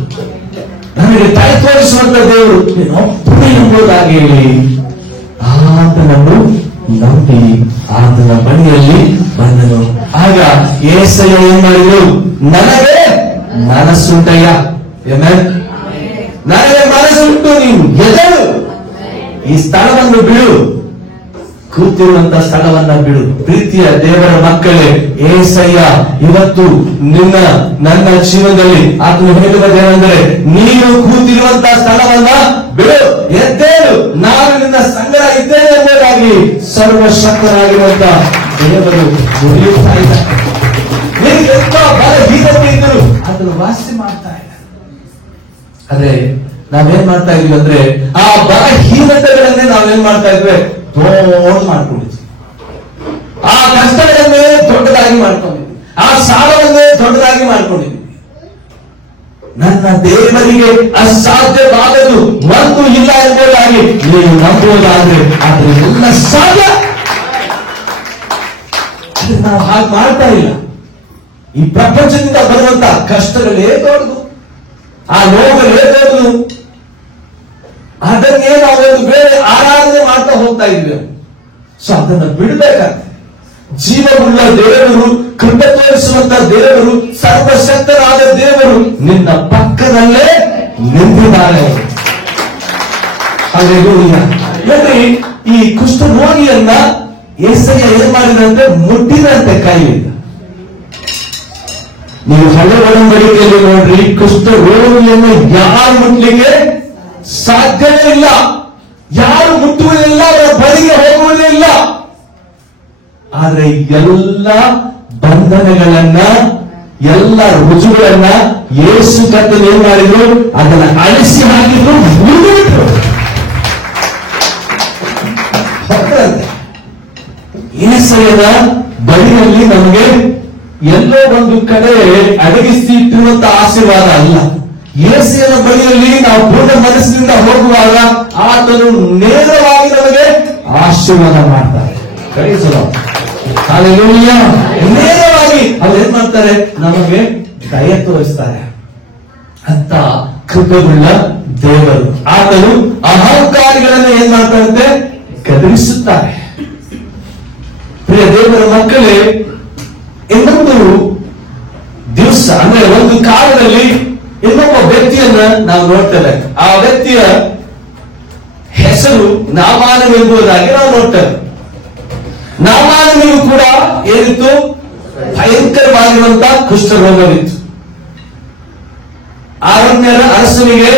ನನಗೆ ತಾಯಿ ತೋರಿಸುವಂತ ದೇವರು ನೀನೊಬ್ಬನೇ ಎಂಬುದಾಗಿ ಹೇಳಿ ಆತನನ್ನು ನಂಬಿ ಆತನ ಬಳಿಯಲ್ಲಿ ಬಂದನು. ಆಗ ಏಸಯ್ಯ ಏನ್ ಮಾಡಿದ್ರು? ನನಗೆ ಮನಸ್ಸುಂಟಯ್ಯ, ನನಗೆ ಮನಸ್ಸುಂಟು, ನೀನು ಎದರು ಈ ಸ್ಥಳವನ್ನು ಬಿಡು, ಕೂತಿರುವಂತ ಸ್ಥಳವನ್ನ ಬಿಡು. ಪ್ರೀತಿಯ ದೇವರ ಮಕ್ಕಳೇ, ಏಸಯ್ಯ ಇವತ್ತು ನನ್ನ ಜೀವನದಲ್ಲಿ ಆತನು ಹೇಳುವುದೇನೆಂದರೆ, ನೀನು ಕೂತಿರುವಂತ ಸ್ಥಳವನ್ನ ಬಿಡು, ಎದ್ದೇಳು, ನಾನು ನಿನ್ನ ಸಂಗಡ ಇದ್ದೇನೆ ಎಂಬುದಾಗಿ ಸರ್ವಶಕ್ತನಾಗಿರುವಂತ ದೇವರು ನುಡಿಯುತ್ತಾ ಇದ್ದಾರೆ. ನಿನಗೆ ಎಂತ ಬಲಹೀನತೆ ಇದ್ದರು ಅದನ್ನು ವಾಸಿ ಮಾಡ್ತಾ ಇದ್ದಾರೆ. ಆದ್ರೆ ನಾವೇನ್ ಮಾಡ್ತಾ ಇದೀವಿ ಅಂದ್ರೆ, ಆ ಬಲಹೀನತೆಗಳನ್ನೇ ನಾವೇನ್ ಮಾಡ್ತಾ ಇದ್ವಿ? ದೊಡ್ಡ ಮಾಡ್ಕೊಂಡಿದ್ವಿ. ಆ ಕಷ್ಟಗಳನ್ನೇ ದೊಡ್ಡದಾಗಿ ಮಾಡ್ಕೊಂಡಿದ್ವಿ, ಆ ಸಾಲವನ್ನೇ ದೊಡ್ಡದಾಗಿ ಮಾಡ್ಕೊಂಡಿದ್ವಿ. ನನ್ನ ದೇವರಿಗೆ ಅಸಾಧ್ಯವಾದದ್ದು ಒಂದು ಇಲ್ಲ ಎಂಬುದಾಗಿ ನೀವು ನಂಬುವುದಾದ್ರೆ ಅದರಿಂದ ಸಾಧ್ಯ. ನಾವು ಹಾಗೆ ಮಾಡ್ತಾ ಇಲ್ಲ. ಈ ಪ್ರಪಂಚದಿಂದ ಬರುವಂತ ಕಷ್ಟಗಳೇ ದೊಡ್ಡದು, ಆ ನೋವುಗಳೇ ದೊಡ್ಡದು. ಅದನ್ನೇ ನಾವೊಂದು ಬೇರೆ ಆರಾಧನೆ ಮಾಡ್ತಾ ಹೋಗ್ತಾ ಇದ್ವಿ. ಸೊ ಅದನ್ನ ಬಿಡಬೇಕಾಗ್ತದೆ. ಜೀವವುಳ್ಳ ದೇವರು, ಕೃಪೆ ತೋರಿಸುವಂತ ದೇವರು, ಸರ್ವಶಕ್ತರಾದ ದೇವರು ನಿನ್ನ ಪಕ್ಕದಲ್ಲೇ ನಿಂತಿದ್ದಾರೆ. ನೋಡ್ರಿ, ಈ ಕುಷ್ಠರೋಗಿಯನ್ನ ಏಸಯ್ಯ ಏನ್ ಮಾಡಿದಂತೆ ಮುಟ್ಟಿದಂತೆ ಕೈಯಿಂದ. ನೀವು ಹಳೆ ಒಡಂಬಡಿಕೆಯಲ್ಲಿ ನೋಡ್ರಿ, ಕುಷ್ಠರೋಗಿಯನ್ನು ಯಾರು ಮುಟ್ಲಿಕ್ಕೆ ಸಾಧ್ಯವೇ ಇಲ್ಲ, ಯಾರು ಮುಟ್ಟುವುದಿಲ್ಲ, ಅವರ ಬಳಿಗೆ ಹೋಗುವುದೇ ಇಲ್ಲ. ಆದ್ರೆ ಎಲ್ಲ ಬಂಧನಗಳನ್ನ, ಎಲ್ಲ ರುಜುಗಳನ್ನ ಯೇಸು ಕರ್ತನು ಏನ್ ಮಾಡಿದ್ರು? ಅದನ್ನ ಅಳಿಸಿ ಹಾಕಿದ್ರು, ಮುರಿದುಬಿಟ್ರು. ಏಸಯ್ಯನ ಬಳಿಯಲ್ಲಿ ನಮಗೆ ಎಲ್ಲೋ ಒಂದು ಕಡೆ ಅಡಗಿಸಿ ಇಟ್ಟಿರುವಂತ ಆಶೀರ್ವಾದ ಅಲ್ಲ. ಯೇಸುವಿನ ಬಳಿಯಲ್ಲಿ ನಾವು ಪೂರ್ಣ ಮನಸ್ಸಿನಿಂದ ಹೋಗುವಾಗ ಆತನು ನೇರವಾಗಿ ನಮಗೆ ಆಶೀರ್ವಾದ ಮಾಡ್ತಾರೆ. ನೇರವಾಗಿ ಅವ್ರು ಏನ್ ಮಾಡ್ತಾರೆ, ನಮಗೆ ದಯ ತೋರಿಸ್ತಾರೆ ಅಂತ ಕೃಪೆಯುಳ್ಳ ದೇವರು. ಆತನು ಅಹಂಕಾರಿಗಳನ್ನು ಏನ್ ಮಾಡ್ತಾರಂತೆ, ಗದರಿಸುತ್ತಾರೆ. ಪ್ರಿಯ ದೇವರ ಮಕ್ಕಳೇ, ಇನ್ನೊಂದು ದಿವಸ ಅಂದ್ರೆ ಒಂದು ಕಾಲದಲ್ಲಿ ಇನ್ನೊಬ್ಬ ವ್ಯಕ್ತಿಯನ್ನ ನಾವು ನೋಡ್ತೇವೆ. ಆ ವ್ಯಕ್ತಿಯ ಹೆಸರು ನಾಮಾನವೆಂಬುದಾಗಿ ನಾವು ನೋಡ್ತೇವೆ. ನಾಮಾನನಿಗೂ ಕೂಡ ಏನಿತ್ತು, ಭಯಂಕರವಾಗಿರುವಂತಹ ಕುಷ್ಠರೋಗವಿತ್ತು. ಅರಣ್ಯರ ಅರಸನಿಗೆ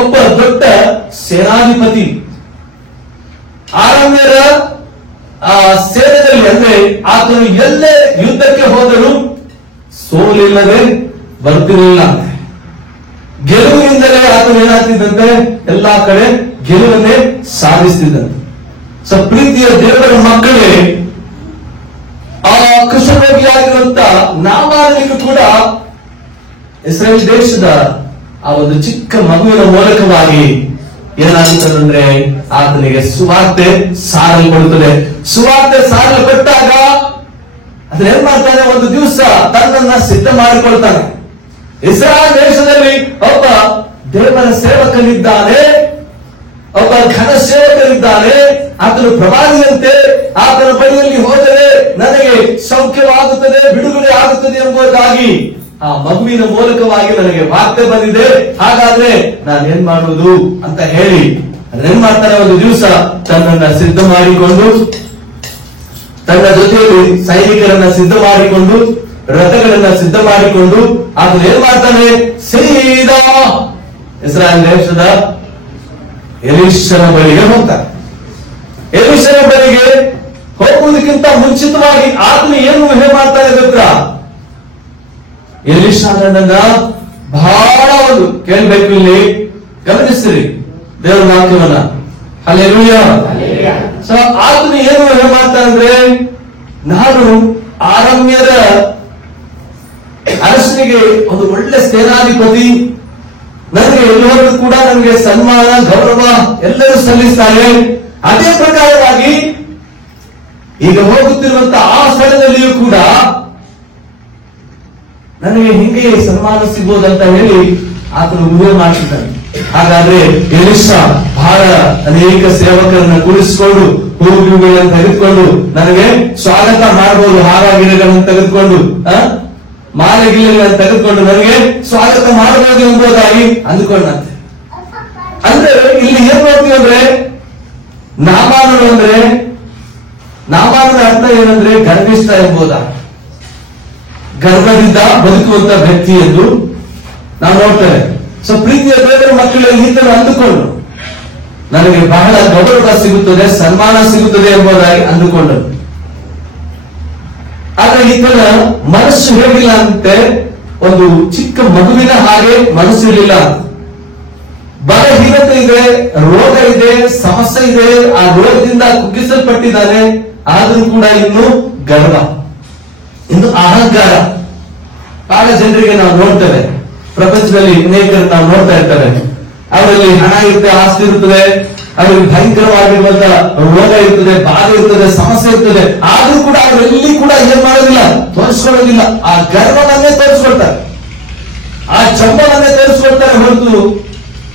ಒಬ್ಬ ದೊಡ್ಡ ಸೇನಾಧಿಪತಿ, ಅರಣ್ಯರ ಸೇನೆಯಲ್ಲಿ ಅಂದ್ರೆ ಆತನು ಎಲ್ಲೇ ಯುದ್ಧಕ್ಕೆ ಹೋದರೂ ಸೋಲಿಲ್ಲದೆ ಬರ್ತಿರಲಿಲ್ಲ. ಗೆಲುವಿನಿಂದಲೇ ಆತನು ಏನಾಗ್ತಿದ್ದಂತೆ, ಎಲ್ಲಾ ಕಡೆ ಗೆಲುವನ್ನೇ ಸಾಧಿಸ್ತಿದ್ದಂತೆ. ಸೊ ಪ್ರೀತಿಯ ದೇವರ ಮಕ್ಕಳೇ, ಆ ಕುಷ್ಠರೋಗಿಯಾಗಿರುವಂತ ನಾಮಾನಿಗೂ ಕೂಡ ಇಸ್ರೇಲ್ ದೇಶದ ಆ ಒಂದು ಚಿಕ್ಕ ಮಗುವಿನ ಮೂಲಕವಾಗಿ ಏನಾಗುತ್ತದಂದ್ರೆ ಆತನಿಗೆ ಸುವಾರ್ತೆ ಸಾರಲ್ಪಡುತ್ತದೆ. ಸುವಾರ್ತೆ ಸಾರಲ್ಪಟ್ಟಾಗ ಅದನ್ನೇನ್ ಮಾಡ್ತಾನೆ, ಒಂದು ದಿವಸ ತನ್ನನ್ನ ಸಿದ್ಧ ಮಾಡಿಕೊಳ್ತಾನೆ. ಇಸ್ರಾಯೇಲ್ ದೇಶದಲ್ಲಿ ಒಬ್ಬ ದೇವರ ಸೇವಕನಿದ್ದಾನೆ, ಒಬ್ಬ ಘನ ಸೇವಕನಿದ್ದಾನೆ. ಆತನು ಪ್ರವಾದಿಯಂತೆ, ಆತನ ಬಳಿಯಲ್ಲಿ ಹೋದರೆ ನನಗೆ ಸೌಖ್ಯವಾಗುತ್ತದೆ, ಬಿಡುಗಡೆ ಆಗುತ್ತದೆ ಎಂಬುದಾಗಿ ಆ ಮಗುವಿನ ಮೂಲಕವಾಗಿ ನನಗೆ ವಾರ್ತೆ ಬಂದಿದೆ. ಹಾಗಾದ್ರೆ ನಾನೇನ್ ಮಾಡುವುದು ಅಂತ ಹೇಳಿ ಅದನ್ನೇನ್ ಮಾಡ್ತಾನೆ, ಒಂದು ದಿವಸ ತನ್ನನ್ನ ಸಿದ್ಧ ಮಾಡಿಕೊಂಡು, ತನ್ನ ಜೊತೆಯಲ್ಲಿ ಸೈನಿಕರನ್ನ ಸಿದ್ಧ ಮಾಡಿಕೊಂಡು, ರಥಗಳನ್ನ ಸಿದ್ಧ ಮಾಡಿಕೊಂಡು ಆತನು ಏನ್ ಮಾಡ್ತಾನೆ, ಸೀದಾ ಇಸ್ರಾಯೇಲ್ ದೇಶದ ಎಲೀಷನ ಬಳಿಗೆ ಹೋಗ್ತಾನೆ. ಎಲೀಷನ ಬಳಿಗೆ ಹೋಗುವುದಕ್ಕಿಂತ ಮುಂಚಿತವಾಗಿ ಆತನು ಏನು ಊಹೆ ಮಾಡ್ತಾನೆ ಗೊತ್ತಾ, ಎಲೀಷನನ್ನ ಬಹಳ ಒಂದು ಕೇಳ್ಬೇಕು, ಇಲ್ಲಿ ಗಮನಿಸ್ತೀರಿ ದೇವರ ವಾಕ್ಯವನ್ನ. ಹಲ್ಲೆಲೂಯಾ. ಸೊ ಆತನು ಏನು ಊಹೆ ಮಾಡ್ತಾನೆ ಅಂದ್ರೆ, ನಾನು ಅರಣ್ಯರ ಅರಸನಿಗೆ ಒಂದು ಒಳ್ಳೆ ಸೇನಾಧಿಪತಿ, ನನಗೆ ಎಲ್ಲರೂ ಕೂಡ ನನಗೆ ಸನ್ಮಾನ ಗೌರವ ಎಲ್ಲರೂ ಸಲ್ಲಿಸ್ತಾರೆ. ಅದೇ ಪ್ರಕಾರವಾಗಿ ಈಗ ಹೋಗುತ್ತಿರುವಂತಹ ಆ ಸ್ಥಳದಲ್ಲಿಯೂ ಕೂಡ ನನಗೆ ಹಿಂಗೆ ಸನ್ಮಾನ ಸಿಗ್ಬೋದಂತ ಹೇಳಿ ಆತನು ಊಹೆ ಮಾಡ್ತಿದ್ದಾನೆ. ಹಾಗಾದ್ರೆ ಎಲೀಷಾ ಬಹಳ ಅನೇಕ ಸೇವಕರನ್ನ ಕೂರಿಸಿಕೊಂಡು ಹೂವುಗಳನ್ನು ತೆಗೆದುಕೊಂಡು ನನಗೆ ಸ್ವಾಗತ ಮಾಡಬಹುದು, ಹಾರ ಗಿಡಗಳನ್ನು ತೆಗೆದುಕೊಂಡು ಮಾಲೆ ಗಿಲೆಗಳನ್ನು ತೆಗೆದುಕೊಂಡು ನನಗೆ ಸ್ವಾಗತ ಮಾಡಬಹುದು ಎಂಬುದಾಗಿ ಅಂದುಕೊಂಡಂತೆ. ಅಂದ್ರೆ ಇಲ್ಲಿ ಏನ್ ಮಾಡ್ತೀವಿ ಅಂದ್ರೆ, ನಾಮಾನನು ಅಂದ್ರೆ, ನಾಮಾನದ ಅರ್ಥ ಏನಂದ್ರೆ ಗರ್ವಿಷ್ಠ ಎಂಬುದ, ಗರ್ವದಿಂದ ಬದುಕುವಂತ ವ್ಯಕ್ತಿ ಎಂದು ನಾವು ನೋಡ್ತೇವೆ. ಸೊ ಪ್ರೀತಿಯ ದೇವರ ಮಕ್ಕಳಲ್ಲಿ ಈತನು ಅಂದುಕೊಂಡು ನನಗೆ ಬಹಳ ಗೌರವ ಸಿಗುತ್ತದೆ, ಸನ್ಮಾನ ಸಿಗುತ್ತದೆ ಎಂಬುದಾಗಿ ಅಂದುಕೊಂಡನು. ಆದ್ರೆ ಈತನ ಮನಸ್ಸು ಹೇಗಿಲ್ಲ ಅಂತೆ, ಒಂದು ಚಿಕ್ಕ ಮಗುವಿನ ಹಾಗೆ ಮನಸ್ಸು ಇರಲಿಲ್ಲ. ಬಲಹೀನತೆ ಇದೆ, ರೋಗ ಇದೆ, ಸಮಸ್ಯೆ ಇದೆ, ಆ ರೋಗದಿಂದ ಕುಗ್ಗಿಸಲ್ಪಟ್ಟಿದ್ದಾನೆ. ಆದರೂ ಕೂಡ ಇನ್ನು ಗರ್ವ, ಇನ್ನು ಅಹಂಕಾರ. ಬಹಳ ಜನರಿಗೆ ನಾವು ನೋಡ್ತೇವೆ, ಪ್ರಪಂಚದಲ್ಲಿ ಅನೇಕರು ನಾವು ನೋಡ್ತಾ ಇರ್ತೇವೆ. ಅವರಲ್ಲಿ ಹಣ ಇರುತ್ತೆ, ಆಸ್ತಿ ಇರುತ್ತದೆ, ಅವರಿಗೆ ಭಯಂಕರವಾಗಿರುವಂತ ರೋಗ ಇರ್ತದೆ, ಬಾಧೆ ಇರ್ತದೆ, ಸಮಸ್ಯೆ ಇರ್ತದೆ. ಆದ್ರೂ ಕೂಡ ಅವರೆಲ್ಲಿ ಕೂಡ ಏನ್ ಮಾಡೋದಿಲ್ಲ, ತೋರಿಸ್ಕೊಳ್ಳೋದಿಲ್ಲ. ಆ ಗರ್ವವನ್ನೇ ತೋರಿಸ್ಕೊಳ್ತಾರೆ, ಆ ಚಂಬವನ್ನೇ ತೋರಿಸ್ಕೊಳ್ತಾರೆ ಹೊರತು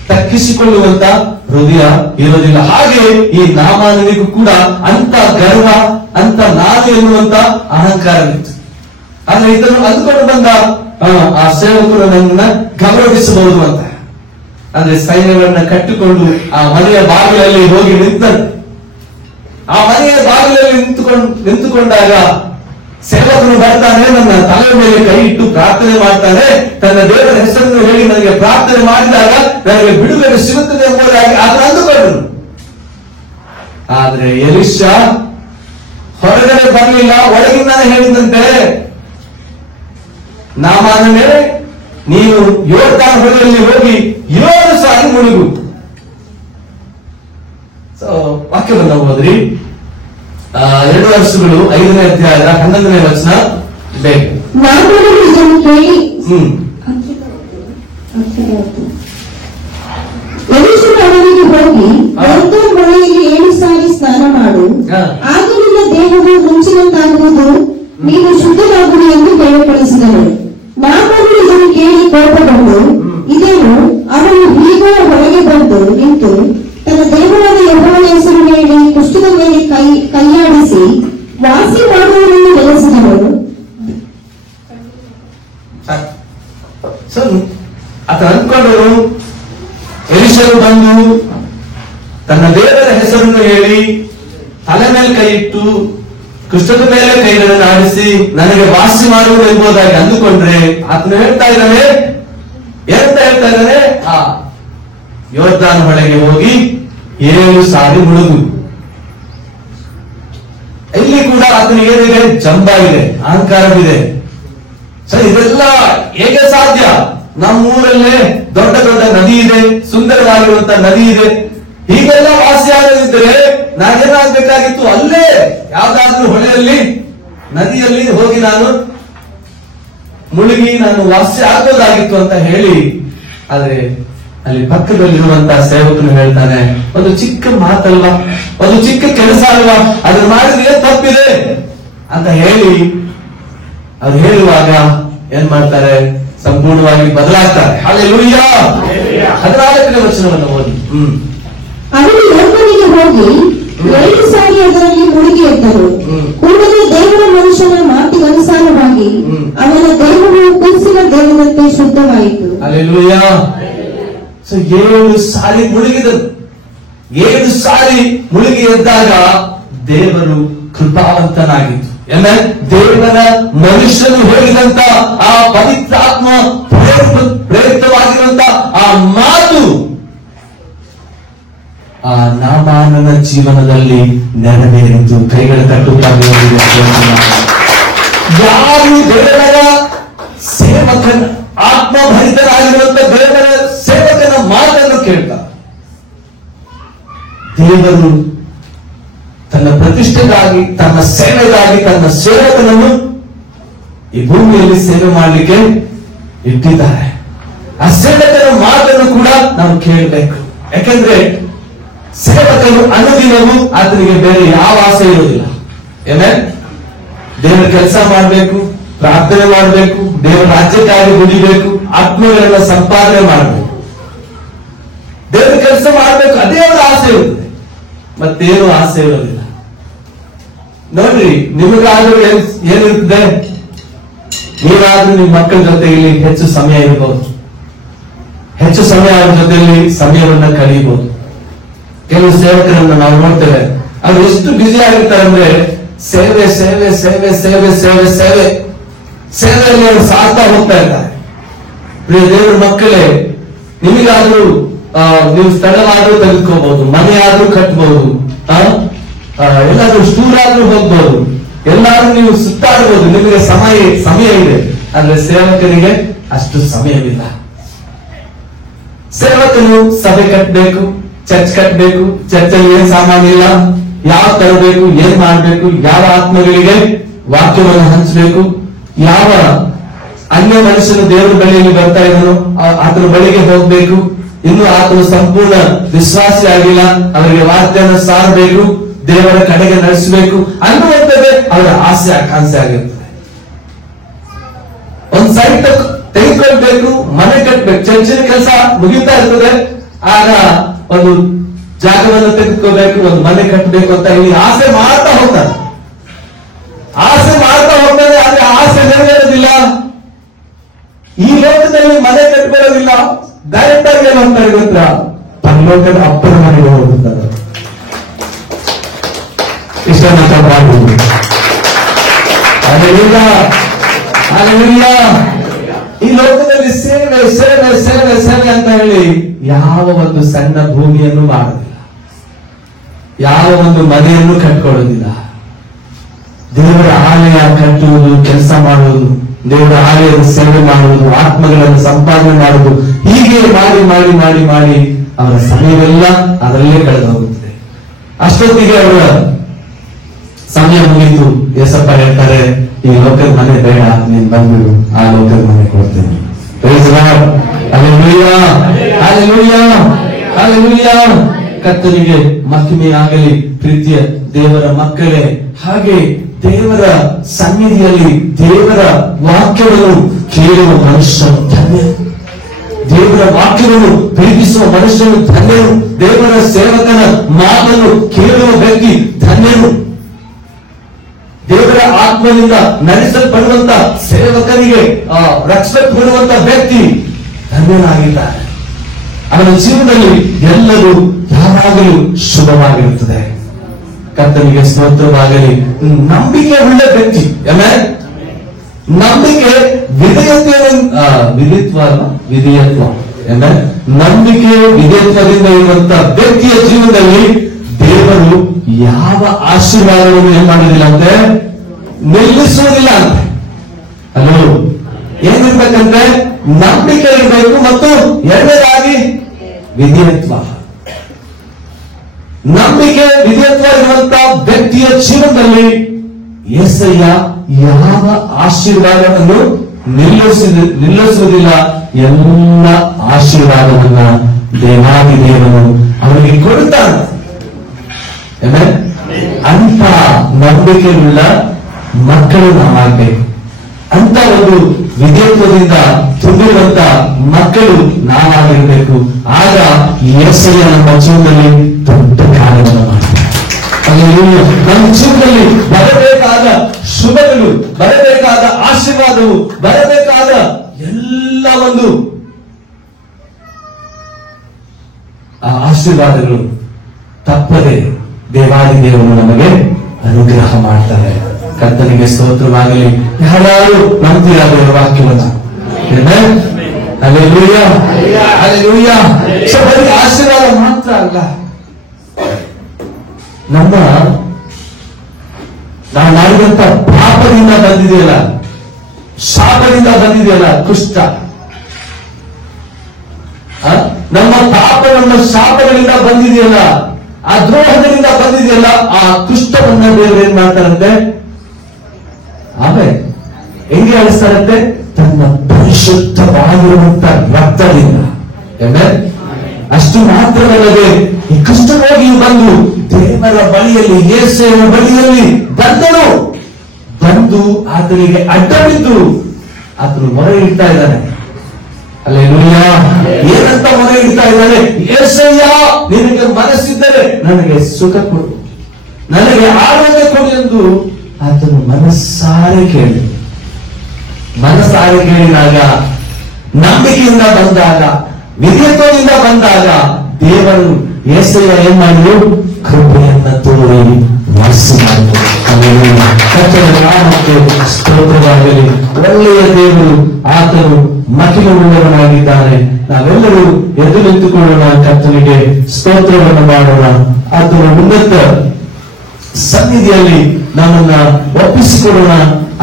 ತಗ್ಗಿಸಿಕೊಳ್ಳುವಂತ ಹೃದಯ ಇರೋದಿಲ್ಲ. ಹಾಗೆ ಈ ನಾಮಾನನಿಗೂ ಕೂಡ ಅಂತ ಗರ್ವ, ಅಂತ ನಾನು ಎನ್ನುವಂತ ಅಹಂಕಾರವಿತ್ತು. ಆದ್ರೆ ಇದನ್ನು ಅಂದುಕೊಂಡು ಬಂದ ಆ ಸೇವಕರು ನನ್ನನ್ನ ಗೌರವಿಸಬಹುದು ಅಂತ, ಅಂದ್ರೆ ಸೈನ್ಯವನ್ನ ಕಟ್ಟಿಕೊಂಡು ಆ ಮನೆಯ ಬಾಗಿಲಲ್ಲಿ ಹೋಗಿ ನಿಂತರು. ಆ ಮನೆಯ ಬಾಗಿಲಲ್ಲಿ ನಿಂತುಕೊಂಡಾಗ ಸೇವಕನು ಬರ್ತಾನೆ, ನನ್ನ ತಲೆ ಮೇಲೆ ಕೈ ಇಟ್ಟು ಪ್ರಾರ್ಥನೆ ಮಾಡ್ತಾನೆ. ತನ್ನ ದೇವರ ಹೆಸರನ್ನು ಹೇಳಿ ನನಗೆ ಪ್ರಾರ್ಥನೆ ಮಾಡಿದಾಗ ನನಗೆ ಬಿಡುಗಡೆ ಸಿಗುತ್ತದೆ ಎಂಬುದಾಗಿ ಆತನು ಅಂದುಕೊಂಡನು. ಆದ್ರೆ ಎಲೀಷಾ ಹೊರಗಡೆ ಬರಲಿಲ್ಲ, ಒಳಗಿಂದಾನೆ ಹೇಳಿದಂತೆ, ನಾಮಾನನೇ ನೀನು ಯೋರ್ದಾನ್ ಹೊಳೆಯಲ್ಲಿ ಹೋಗಿ 7 ಸಾರಿ ಮುಳುಗು. ಸೊ ವಾಕ್ಯವನ್ನು ಹೋದ್ರಿ 2 ವರ್ಷಗಳು 5ನೇ ಅಧ್ಯಾಯ 11ನೇ ವಚನ. ಬೇಗ ಇದನ್ನು ಕೇಳಿ ಎಲೀಷನು ಅವನಿಗೆ ಹೋಗಿ ಯೋರ್ದಾನ್ ಹೊಳೆಯಲ್ಲಿ 7 ಸಾರಿ ಸ್ನಾನ ಮಾಡು, ಆಗ ನಿನ್ನ ದೇಹ ನಿಂತು ತನ್ನ ದೇವರಾದ ಯೆಹೋವನ ಹೆಸರು ಹೇಳಿ ಕುಷ್ಠದ ಮೇಲೆ ಕೈಯಾಡಿಸಿ ವಾಸಿ ಮಾಡುವುದನ್ನು ನೆಲೆಸಿದವರು. ಆತ ಅಂದ್ಕೊಂಡರು ಎಲಿಷನು ಬಂದು ತನ್ನ ದೇವರ ಹೆಸರನ್ನು ಹೇಳಿ ತಲೆ ಮೇಲೆ ಕೈ ಇಟ್ಟು ಕುಷ್ಠದ ಮೇಲೆ ಕೈಗಳನ್ನು ಆಡಿಸಿ ನನಗೆ ವಾಸಿ ಮಾಡುವುದು ಎಂಬುದಾಗಿ ಅಂದುಕೊಂಡ್ರೆ ಆತನು ಹೇಳ್ತಾ ಇದ್ದಾನೆ, ಎಂತ ಹೇಳ್ತಾ ಇದ್ದಾನೆ, ಆ ಯೋರ್ದಾನ್ ಹೊಳೆಗೆ ಹೋಗಿ 7 ಸಾರಿ ಮುಳುಗು. ಇಲ್ಲಿ ಕೂಡ ಆತನಿಗೆ ಏನಿದೆ, ಜಂಬಾಗಿದೆ, ಅಹಂಕಾರವಿದೆ. ಸರಿ, ಇದೆಲ್ಲ ಹೇಗೆ ಸಾಧ್ಯ? ನಮ್ಮೂರಲ್ಲೇ ದೊಡ್ಡ ದೊಡ್ಡ ನದಿ ಇದೆ, ಸುಂದರವಾಗಿರುವಂತಹ ನದಿ ಇದೆ. ಹೀಗೆಲ್ಲ ವಾಸಿ ಆಗದಿದ್ದರೆ ನಾನೇನಾಗಬೇಕಾಗಿತ್ತು? ಅಲ್ಲೇ ಯಾವ್ದಾದ್ರೂ ಹೊಳೆಯಲ್ಲಿ, ನದಿಯಲ್ಲಿ ಹೋಗಿ ನಾನು ಮುಳುಗಿ ನಾನು ವಾಸಿ ಆಗೋದಾಗಿತ್ತು ಅಂತ ಹೇಳಿ. ಆದ್ರೆ ಅಲ್ಲಿ ಪಕ್ಕದಲ್ಲಿರುವಂತಹ ಸೇವಕನು ಹೇಳ್ತಾನೆ, ಒಂದು ಚಿಕ್ಕ ಮಾತಲ್ವಾ, ಒಂದು ಚಿಕ್ಕ ಕೆಲಸ ಅಲ್ವಾ, ಅದನ್ನ ಮಾಡಿದ್ರೆ ತಪ್ಪಿದೆ ಅಂತ ಹೇಳಿ ಅವ್ರು ಹೇಳುವಾಗ ಏನ್ ಮಾಡ್ತಾರೆ? ಸಂಪೂರ್ಣವಾಗಿ ಬದಲಾಗ್ತಾರೆ. ಹಲ್ಲೆಲೂಯಾ. 14ನೇ ವಚನವನ್ನು ಓದಿ. ಅವರು ಯೋರ್ದನಿಗೆ ಹೋಗಿ 7 ಸಾರಿ ಅದರಲ್ಲಿ ಮುಳುಗಿ ಎದ್ದರು. ಕೂಡಲೇ ದೇವರ ಮನುಷ್ಯನ ಮಾತಿಗನುಸಾರವಾಗಿ ಅವನ ದೇಹವು ಕೂಸಿನ ದೇಹದಂತೆ ಶುದ್ಧವಾಯಿತು. ಹಲ್ಲೆಲೂಯಾ. 7 ಸಾರಿ ಮುಳುಗಿದರು. 7 ಸಾರಿ ಮುಳುಗಿ ಎದ್ದಾಗ ದೇವರು ಕೃಪಾವಂತನಾಗಿತ್ತು. ದೇವರ ಮನುಷ್ಯನು ಹೇಳಿದಂತ ಆ ಪವಿತ್ರಾತ್ಮ ಪ್ರೇರಿತವಾಗಿರುವಂತ ಆ ಮಾತು ಆ ನಾಮಾನನ ಜೀವನದಲ್ಲಿ ನೆರವೇರಿತು. ಕೈಗಳ ತಟ್ಟುತ್ತಾರೆ. ಯಾರು ದೇವರ ಸೇವಕನ, ಆತ್ಮಭರಿತರಾಗಿರುವಂತ ದೇವರ ಸೇವಕನ ಮಾತನ್ನು ಕೇಳ್ತಾರೆ, ದೇವರು ತನ್ನ ಪ್ರತಿಷ್ಠೆಗಾಗಿ, ತನ್ನ ಸೇವೆಗಾಗಿ, ತನ್ನ ಸೇವಕನನ್ನು ಈ ಭೂಮಿಯಲ್ಲಿ ಸೇವೆ ಮಾಡಲಿಕ್ಕೆ ಇಟ್ಟಿದ್ದಾರೆ. ಆ ಸೇವಕನ ಮಾತನ್ನು ಕೂಡ ನಾವು ಕೇಳಬೇಕು. ಯಾಕಂದ್ರೆ ಸೇವಕನು ಅನುದಿನವೂ ಆತನಿಗೆ ಬೇರೆ ಯಾವ ಆಸೆ ಇರುವುದಿಲ್ಲ. ಏನೇ ದೇವರ ಕೆಲಸ ಮಾಡಬೇಕು, ಪ್ರಾರ್ಥನೆ ಮಾಡಬೇಕು, ದೇವರ ರಾಜ್ಯಕ್ಕಾಗಿ ದುಡಿಬೇಕು, ಆತ್ಮಗಳನ್ನ ಸಂಪಾದನೆ ಮಾಡಬೇಕು, ದೇವರ ಕೆಲಸ ಮಾಡಬೇಕು, ಅದೇ ಅವರ ಆಸೆ ಇರುತ್ತದೆ. ಮತ್ತೇನು ಆಸೆ ಇರೋದಿಲ್ಲ. ನೋಡ್ರಿ, ನಿಮಗಾದ್ರೂ ಏನಿರ್ತದೆ? ನೀವಾದ್ರೂ ನಿಮ್ಮ ಮಕ್ಕಳ ಜೊತೆ ಇಲ್ಲಿ ಹೆಚ್ಚು ಸಮಯ ಇರಬಹುದು, ಹೆಚ್ಚು ಸಮಯ ಅವ್ರ ಜೊತೆಯಲ್ಲಿ ಸಮಯವನ್ನ ಕಳೆಯಬಹುದು. ಕೆಲವು ಸೇವಕರನ್ನ ನಾವು ನೋಡ್ತೇವೆ, ಅವ್ರು ಎಷ್ಟು ಬ್ಯುಸಿ ಆಗಿರ್ತಾರೆ ಅಂದ್ರೆ ಸೇವೆ ಸೇವೆ ಸೇವೆ ಸೇವೆ ಸೇವೆ ಸೇವೆ ಸೇವೆಯಲ್ಲಿ ಅವರು ಸಾಕ್ತಾ ಹೋಗ್ತಾ ಇರ್ತಾರೆ. ಪ್ರಿಯ ದೇವರ ಮಕ್ಕಳೇ, ನಿಮಗಾದ್ರೂ ನೀವು ಸ್ಥಳವಾದ್ರೂ ತೆಗೆದುಕೋಬಹುದು, ಮನೆ ಆದ್ರೂ ಕಟ್ಬಹುದು, ಎಲ್ಲಾದ್ರೂ ಸ್ಟೂರ್ ಆದ್ರೂ ಹೋಗ್ಬಹುದು, ಎಲ್ಲಾದ್ರೂ ನೀವು ಸುತ್ತಾಡಬಹುದು, ನಿಮಗೆ ಸಮಯ ಇದೆ. ಆದ್ರೆ ಸೇವಕನಿಗೆ ಅಷ್ಟು ಸಮಯವಿಲ್ಲ. ಸೇವಕನು ಸಭೆ ಕಟ್ಟಬೇಕು, ಚರ್ಚ್ ಕಟ್ಟಬೇಕು, ಚರ್ಚಲ್ಲಿ ಏನ್ ಸಾಮಾನಿಲ್ಲ, ಯಾವ ತರಬೇಕು, ಏನ್ ಮಾಡಬೇಕು, ಯಾವ ಆತ್ಮಗಳಿಗೆ ವಾಕ್ಯವನ್ನು ಹಂಚಬೇಕು, ಯಾವ ಅನ್ಯ ಮನುಷ್ಯನು ದೇವರ ಬಳಿಯಲ್ಲಿ ಬರ್ತಾ ಇದ್ದನು ಆತನ ಬಳಿಗೆ ಹೋಗ್ಬೇಕು, ಇನ್ನು ಆತನು ಸಂಪೂರ್ಣ ವಿಶ್ವಾಸಿ ಆಗಿಲ್ಲ, ಅವರಿಗೆ ವಾಕ್ಯವನ್ನು ಸಾರಬೇಕು, ದೇವರ ಕಡೆಗೆ ನಡೆಸಬೇಕು ಅನ್ನುವಂಥದ್ದೇ ಅವರ ಆಸೆ ಆಕಾಂಕ್ಷೆ ಆಗಿರ್ತದೆ. ಒಂದ್ ಸೈಟ್ ತೆಗೆದುಕೊಳ್ಬೇಕು, ಮನೆ ಕಟ್ಟಬೇಕು, ಚರ್ಚಿನ ಕೆಲಸ ಮುಗಿತಾ ಇರ್ತದೆ, ಆಗ ಒಂದು ಜಾಗವನ್ನು ತೆಗೆದುಕೋಬೇಕು, ಒಂದು ಮನೆ ಕಟ್ಟಬೇಕು ಅಂತ ಇಲ್ಲಿ ಆಸೆ ಮಾಡ್ತಾ ಹೋಗ್ತಾರೆ. ಆಸೆ ಮಾಡ್ತಾ ಹೋಗ್ತಾರೆ, ಆದ್ರೆ ಆಸೆ ನೆರವೇರೋದಿಲ್ಲ. ಈ ಲೋಕದಲ್ಲಿ ಮನೆ ಕಟ್ಕೊಳ್ಳೋದಿಲ್ಲ, ಡೈರೆಕ್ಟ್ ಆಗಿ ಏನ್ ಹೋಗ್ತಾರೆ ಗೊತ್ತಾ? ಪರಲೋಕದ ಅಪ್ಪನ ಮನೆಗೆ ಹೋಗುತ್ತಾರೆ. ಇಷ್ಟನ್ನು ತಪ್ಪಾಗುವುದು. ಈ ಲೋಕದಲ್ಲಿ ಸೇವೆ ಸೇವೆ ಸೇವೆ ಸೇವೆ ಅಂತ ಹೇಳಿ ಯಾವ ಒಂದು ಸಣ್ಣ ಭೂಮಿಯನ್ನು ಮಾಡೋದಿಲ್ಲ, ಯಾವ ಒಂದು ಮನೆಯನ್ನು ಕಟ್ಕೊಳ್ಳೋದಿಲ್ಲ. ದೇವರ ಆಲಯ ಕಟ್ಟುವುದು, ಕೆಲಸ ಮಾಡುವುದು, ದೇವರ ಆಲಯದ ಸೇವೆ ಮಾಡುವುದು, ಆತ್ಮಗಳನ್ನು ಸಂಪಾದನೆ ಮಾಡುವುದು, ಹೀಗೆ ಮಾಡಿ ಮಾಡಿ ಮಾಡಿ ಮಾಡಿ ಅವರ ಸಮಯವೆಲ್ಲ ಅದರಲ್ಲೇ ಕಳೆದು ಹೋಗುತ್ತದೆ. ಅಷ್ಟೊತ್ತಿಗೆ ಅವರ ಸಮಯ ಮುಗಿತು. ಯೇಸಪ್ಪ ಹೇಳ್ತಾರೆ, ಈ ಲೋಕದ ಮನೆ ಬೇಡ, ನೀನ್ ಬಂದ್ಬಿಡು, ಆ ಲೋಕದ ಮನೆ ಕೊಡ್ತೇನೆ. ಕರ್ತನಿಗೆ ಮಹಿಮೆಯಾಗಲಿ. ಪ್ರೀತಿಯ ದೇವರ ಮಕ್ಕಳೇ, ಹಾಗೆ ದೇವರ ಸನ್ನಿಧಿಯಲ್ಲಿ ದೇವರ ವಾಕ್ಯವನ್ನು ಕೇಳುವ ಮನುಷ್ಯನು ಧನ್ಯ. ದೇವರ ವಾಕ್ಯವನ್ನು ಪ್ರೀತಿಸುವ ಮನುಷ್ಯನು ಧನ್ಯನು. ದೇವರ ಸೇವಕನ ಮಾತನ್ನು ಕೇಳುವ ವ್ಯಕ್ತಿ ಧನ್ಯನು. ದೇವರ ಆತ್ಮನಿಂದ ನಡೆಸಲ್ಪಡುವಂತ ಸೇವಕನಿಗೆ ರೆಸ್ಪೆಕ್ಟ್ ಕೊಡುವಂತ ವ್ಯಕ್ತಿ ಧನ್ಯನಾಗಿದ್ದಾನೆ. ಅವನ ಜೀವನದಲ್ಲಿ ಎಲ್ಲರೂ ಯಾವಾಗಲೂ ಶುಭವಾಗಿರುತ್ತದೆ. ಕರ್ತನಿಗೆ ಸ್ತೋತ್ರವಾಗಲಿ. ನಂಬಿಕೆ ಉಳ್ಳ ವ್ಯಕ್ತಿ, ನಂಬಿಕೆ ವಿಧೇಯತ್ವ ನಂಬಿಕೆ ವಿಧೇಯತ್ವದಿಂದ ಇರುವಂತ ವ್ಯಕ್ತಿಯ ಜೀವನದಲ್ಲಿ ದೇವರು ಯಾವ ಆಶೀರ್ವಾದವನ್ನು ಏನ್ ಮಾಡೋದಿಲ್ಲ ಅಂತೆ, ನಿಲ್ಲಿಸುವುದಿಲ್ಲ ಅಂತೆ. ಅಲ್ಲೋ ಏನಿರ್ಬೇಕಂದ್ರೆ ನಂಬಿಕೆ ಇರಬೇಕು ಮತ್ತು ಎರಡನೇದಾಗಿ ವಿಧೇಯತ್ವ. ನಂಬಿಕೆ ವಿಧೇಯತ್ವ ಇರುವಂತ ವ್ಯಕ್ತಿಯ ಜೀವನದಲ್ಲಿ యేసయ్య ಯಾವ ಆಶೀರ್ವಾದವನ್ನು ನಿಲ್ಲಿಸುವುದಿಲ್ಲ. ಎಲ್ಲ ಆಶೀರ್ವಾದವನ್ನ ದೇವಾದಿ ದೇವನು ಅವನಿಗೆ ಕೊಡುತ್ತಾನೆ. ಅಂತ ನಂಬಿಕೆಯುಳ್ಳ ಮಕ್ಕಳು ನಾವಾಗಬೇಕು. ಅಂತ ಒಂದು ವಿಧೇಯತ್ವದಿಂದ ತುಂಬಿರುವಂತ ಮಕ್ಕಳು ನಾವಾಗಿರಬೇಕು. ಆಗ యేసయ్య ನಮ್ಮ ಜೀವನದಲ್ಲಿ ದೊಡ್ಡ ಕಾರ್ಯವನ್ನು ಮಾಡ್ತಾರೆ. ನಮ್ಮ ಜೀವನದಲ್ಲಿ ಬರಬೇಕಾದ ಶುಭಗಳು, ಬರಬೇಕಾದ ಆಶೀರ್ವಾದವು, ಬರಬೇಕಾದ ಎಲ್ಲ ಒಂದು ಆ ಆಶೀರ್ವಾದಗಳು ತಪ್ಪದೆ ದೇವಾದಿ ದೇವರು ನಮಗೆ ಅನುಗ್ರಹ ಮಾಡ್ತಾರೆ. ಕರ್ತನಿಗೆ ಸ್ತೋತ್ರವಾಗಲಿ. ಯಾರು ನಂಬ್ತೀರಾ ದೇವರ ವಾಕ್ಯವನ್ನು? Hallelujah, hallelujah. ಬರೀ ಆಶೀರ್ವಾದ ಮಾತ್ರ ಅಲ್ಲ, ನಾವು ಮಾಡಿದಂತ ಪಾಪದಿಂದ ಬಂದಿದೆಯಲ್ಲ, ಶಾಪದಿಂದ ಬಂದಿದೆಯಲ್ಲ ಕುಷ್ಠ, ನಮ್ಮ ಪಾಪ ನಮ್ಮ ಶಾಪಗಳಿಂದ ಬಂದಿದೆಯಲ್ಲ, ಆ ದ್ರೋಹಗಳಿಂದ ಬಂದಿದೆಯಲ್ಲ, ಆ ಕುಷ್ಠವನ್ನ ದೇವರು ಏನ್ ಮಾಡ್ತಾರಂತೆ, ಆಮೇಲೆ ಹೆಂಗೆ ಅಳಿಸ್ತಾರಂತೆ, ತನ್ನ ಪರಿಶುದ್ಧವಾಗಿರುವಂತ ರಕ್ತದಿಂದ. ಅಷ್ಟು ಮಾತ್ರವಲ್ಲದೆ ಈ ಕುಷ್ಠರೋಗಿಯು ಬಂದು ದೇವರ ಬಳಿಯಲ್ಲಿ, ಯೇಸುವಿನ ಬಳಿಯಲ್ಲಿ ಬಂದು ಆತನಿಗೆ ಅಡ್ಡ ಬಿದ್ದು ಆತನು ಮೊರೆ ಇಡ್ತಾ ಇದ್ದಾನೆ. ಹಲ್ಲೆಲೂಯಾ. ಏನಂತ ಮೊರೆ ಇಡ್ತಾ ಇದ್ದಾನೆ? యేసయ్య, ನಿನಗೆ ಮನಸ್ಸಿದ್ದರೆ ನನಗೆ ಸುಖ ಕೊಡು, ನನಗೆ ಆರೋಗ್ಯ ಕೊಡು ಎಂದು ಆತನು ಮನಸ್ಸಾರೆ ಕೇಳಿದಾಗ, ನಂಬಿಕೆಯಿಂದ ಬಂದಾಗ, ವಿಧೇಯತ್ವದಿಂದ ಬಂದಾಗ ದೇವರು యేసయ్య ಏನ್ ಮಾಡಿದ್ರು? ಕೃಪೆಯನ್ನ ತೋರಿ ವಾಸಿ ಮಾಡಿದ್ರು. ಕರ್ತನ ನಾಮಕ್ಕೆ ಸ್ತೋತ್ರವಾಗಲಿ. ಒಳ್ಳೆಯ ದೇವರು, ಆತನು ಮಹಿಮೆಯುಳ್ಳವನಾಗಿದ್ದಾನೆ. ನಾವೆಲ್ಲರೂ ಎದ್ದು ನಿಂತುಕೊಳ್ಳೋಣ, ಕರ್ತನಿಗೆ ಸ್ತೋತ್ರವನ್ನು ಮಾಡೋಣ. ಆತನ ಉನ್ನತ ಸನ್ನಿಧಿಯಲ್ಲಿ ನಮ್ಮನ್ನ ಒಪ್ಪಿಸಿಕೊಡೋಣ.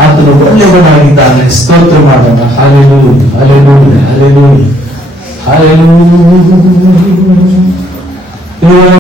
ಆತನು ಒಳ್ಳೆಯವನಾಗಿದ್ದಾನೆ. ಸ್ತೋತ್ರ ಮಾಡೋಣ. Hallelujah, hallelujah, hallelujah, hallelujah.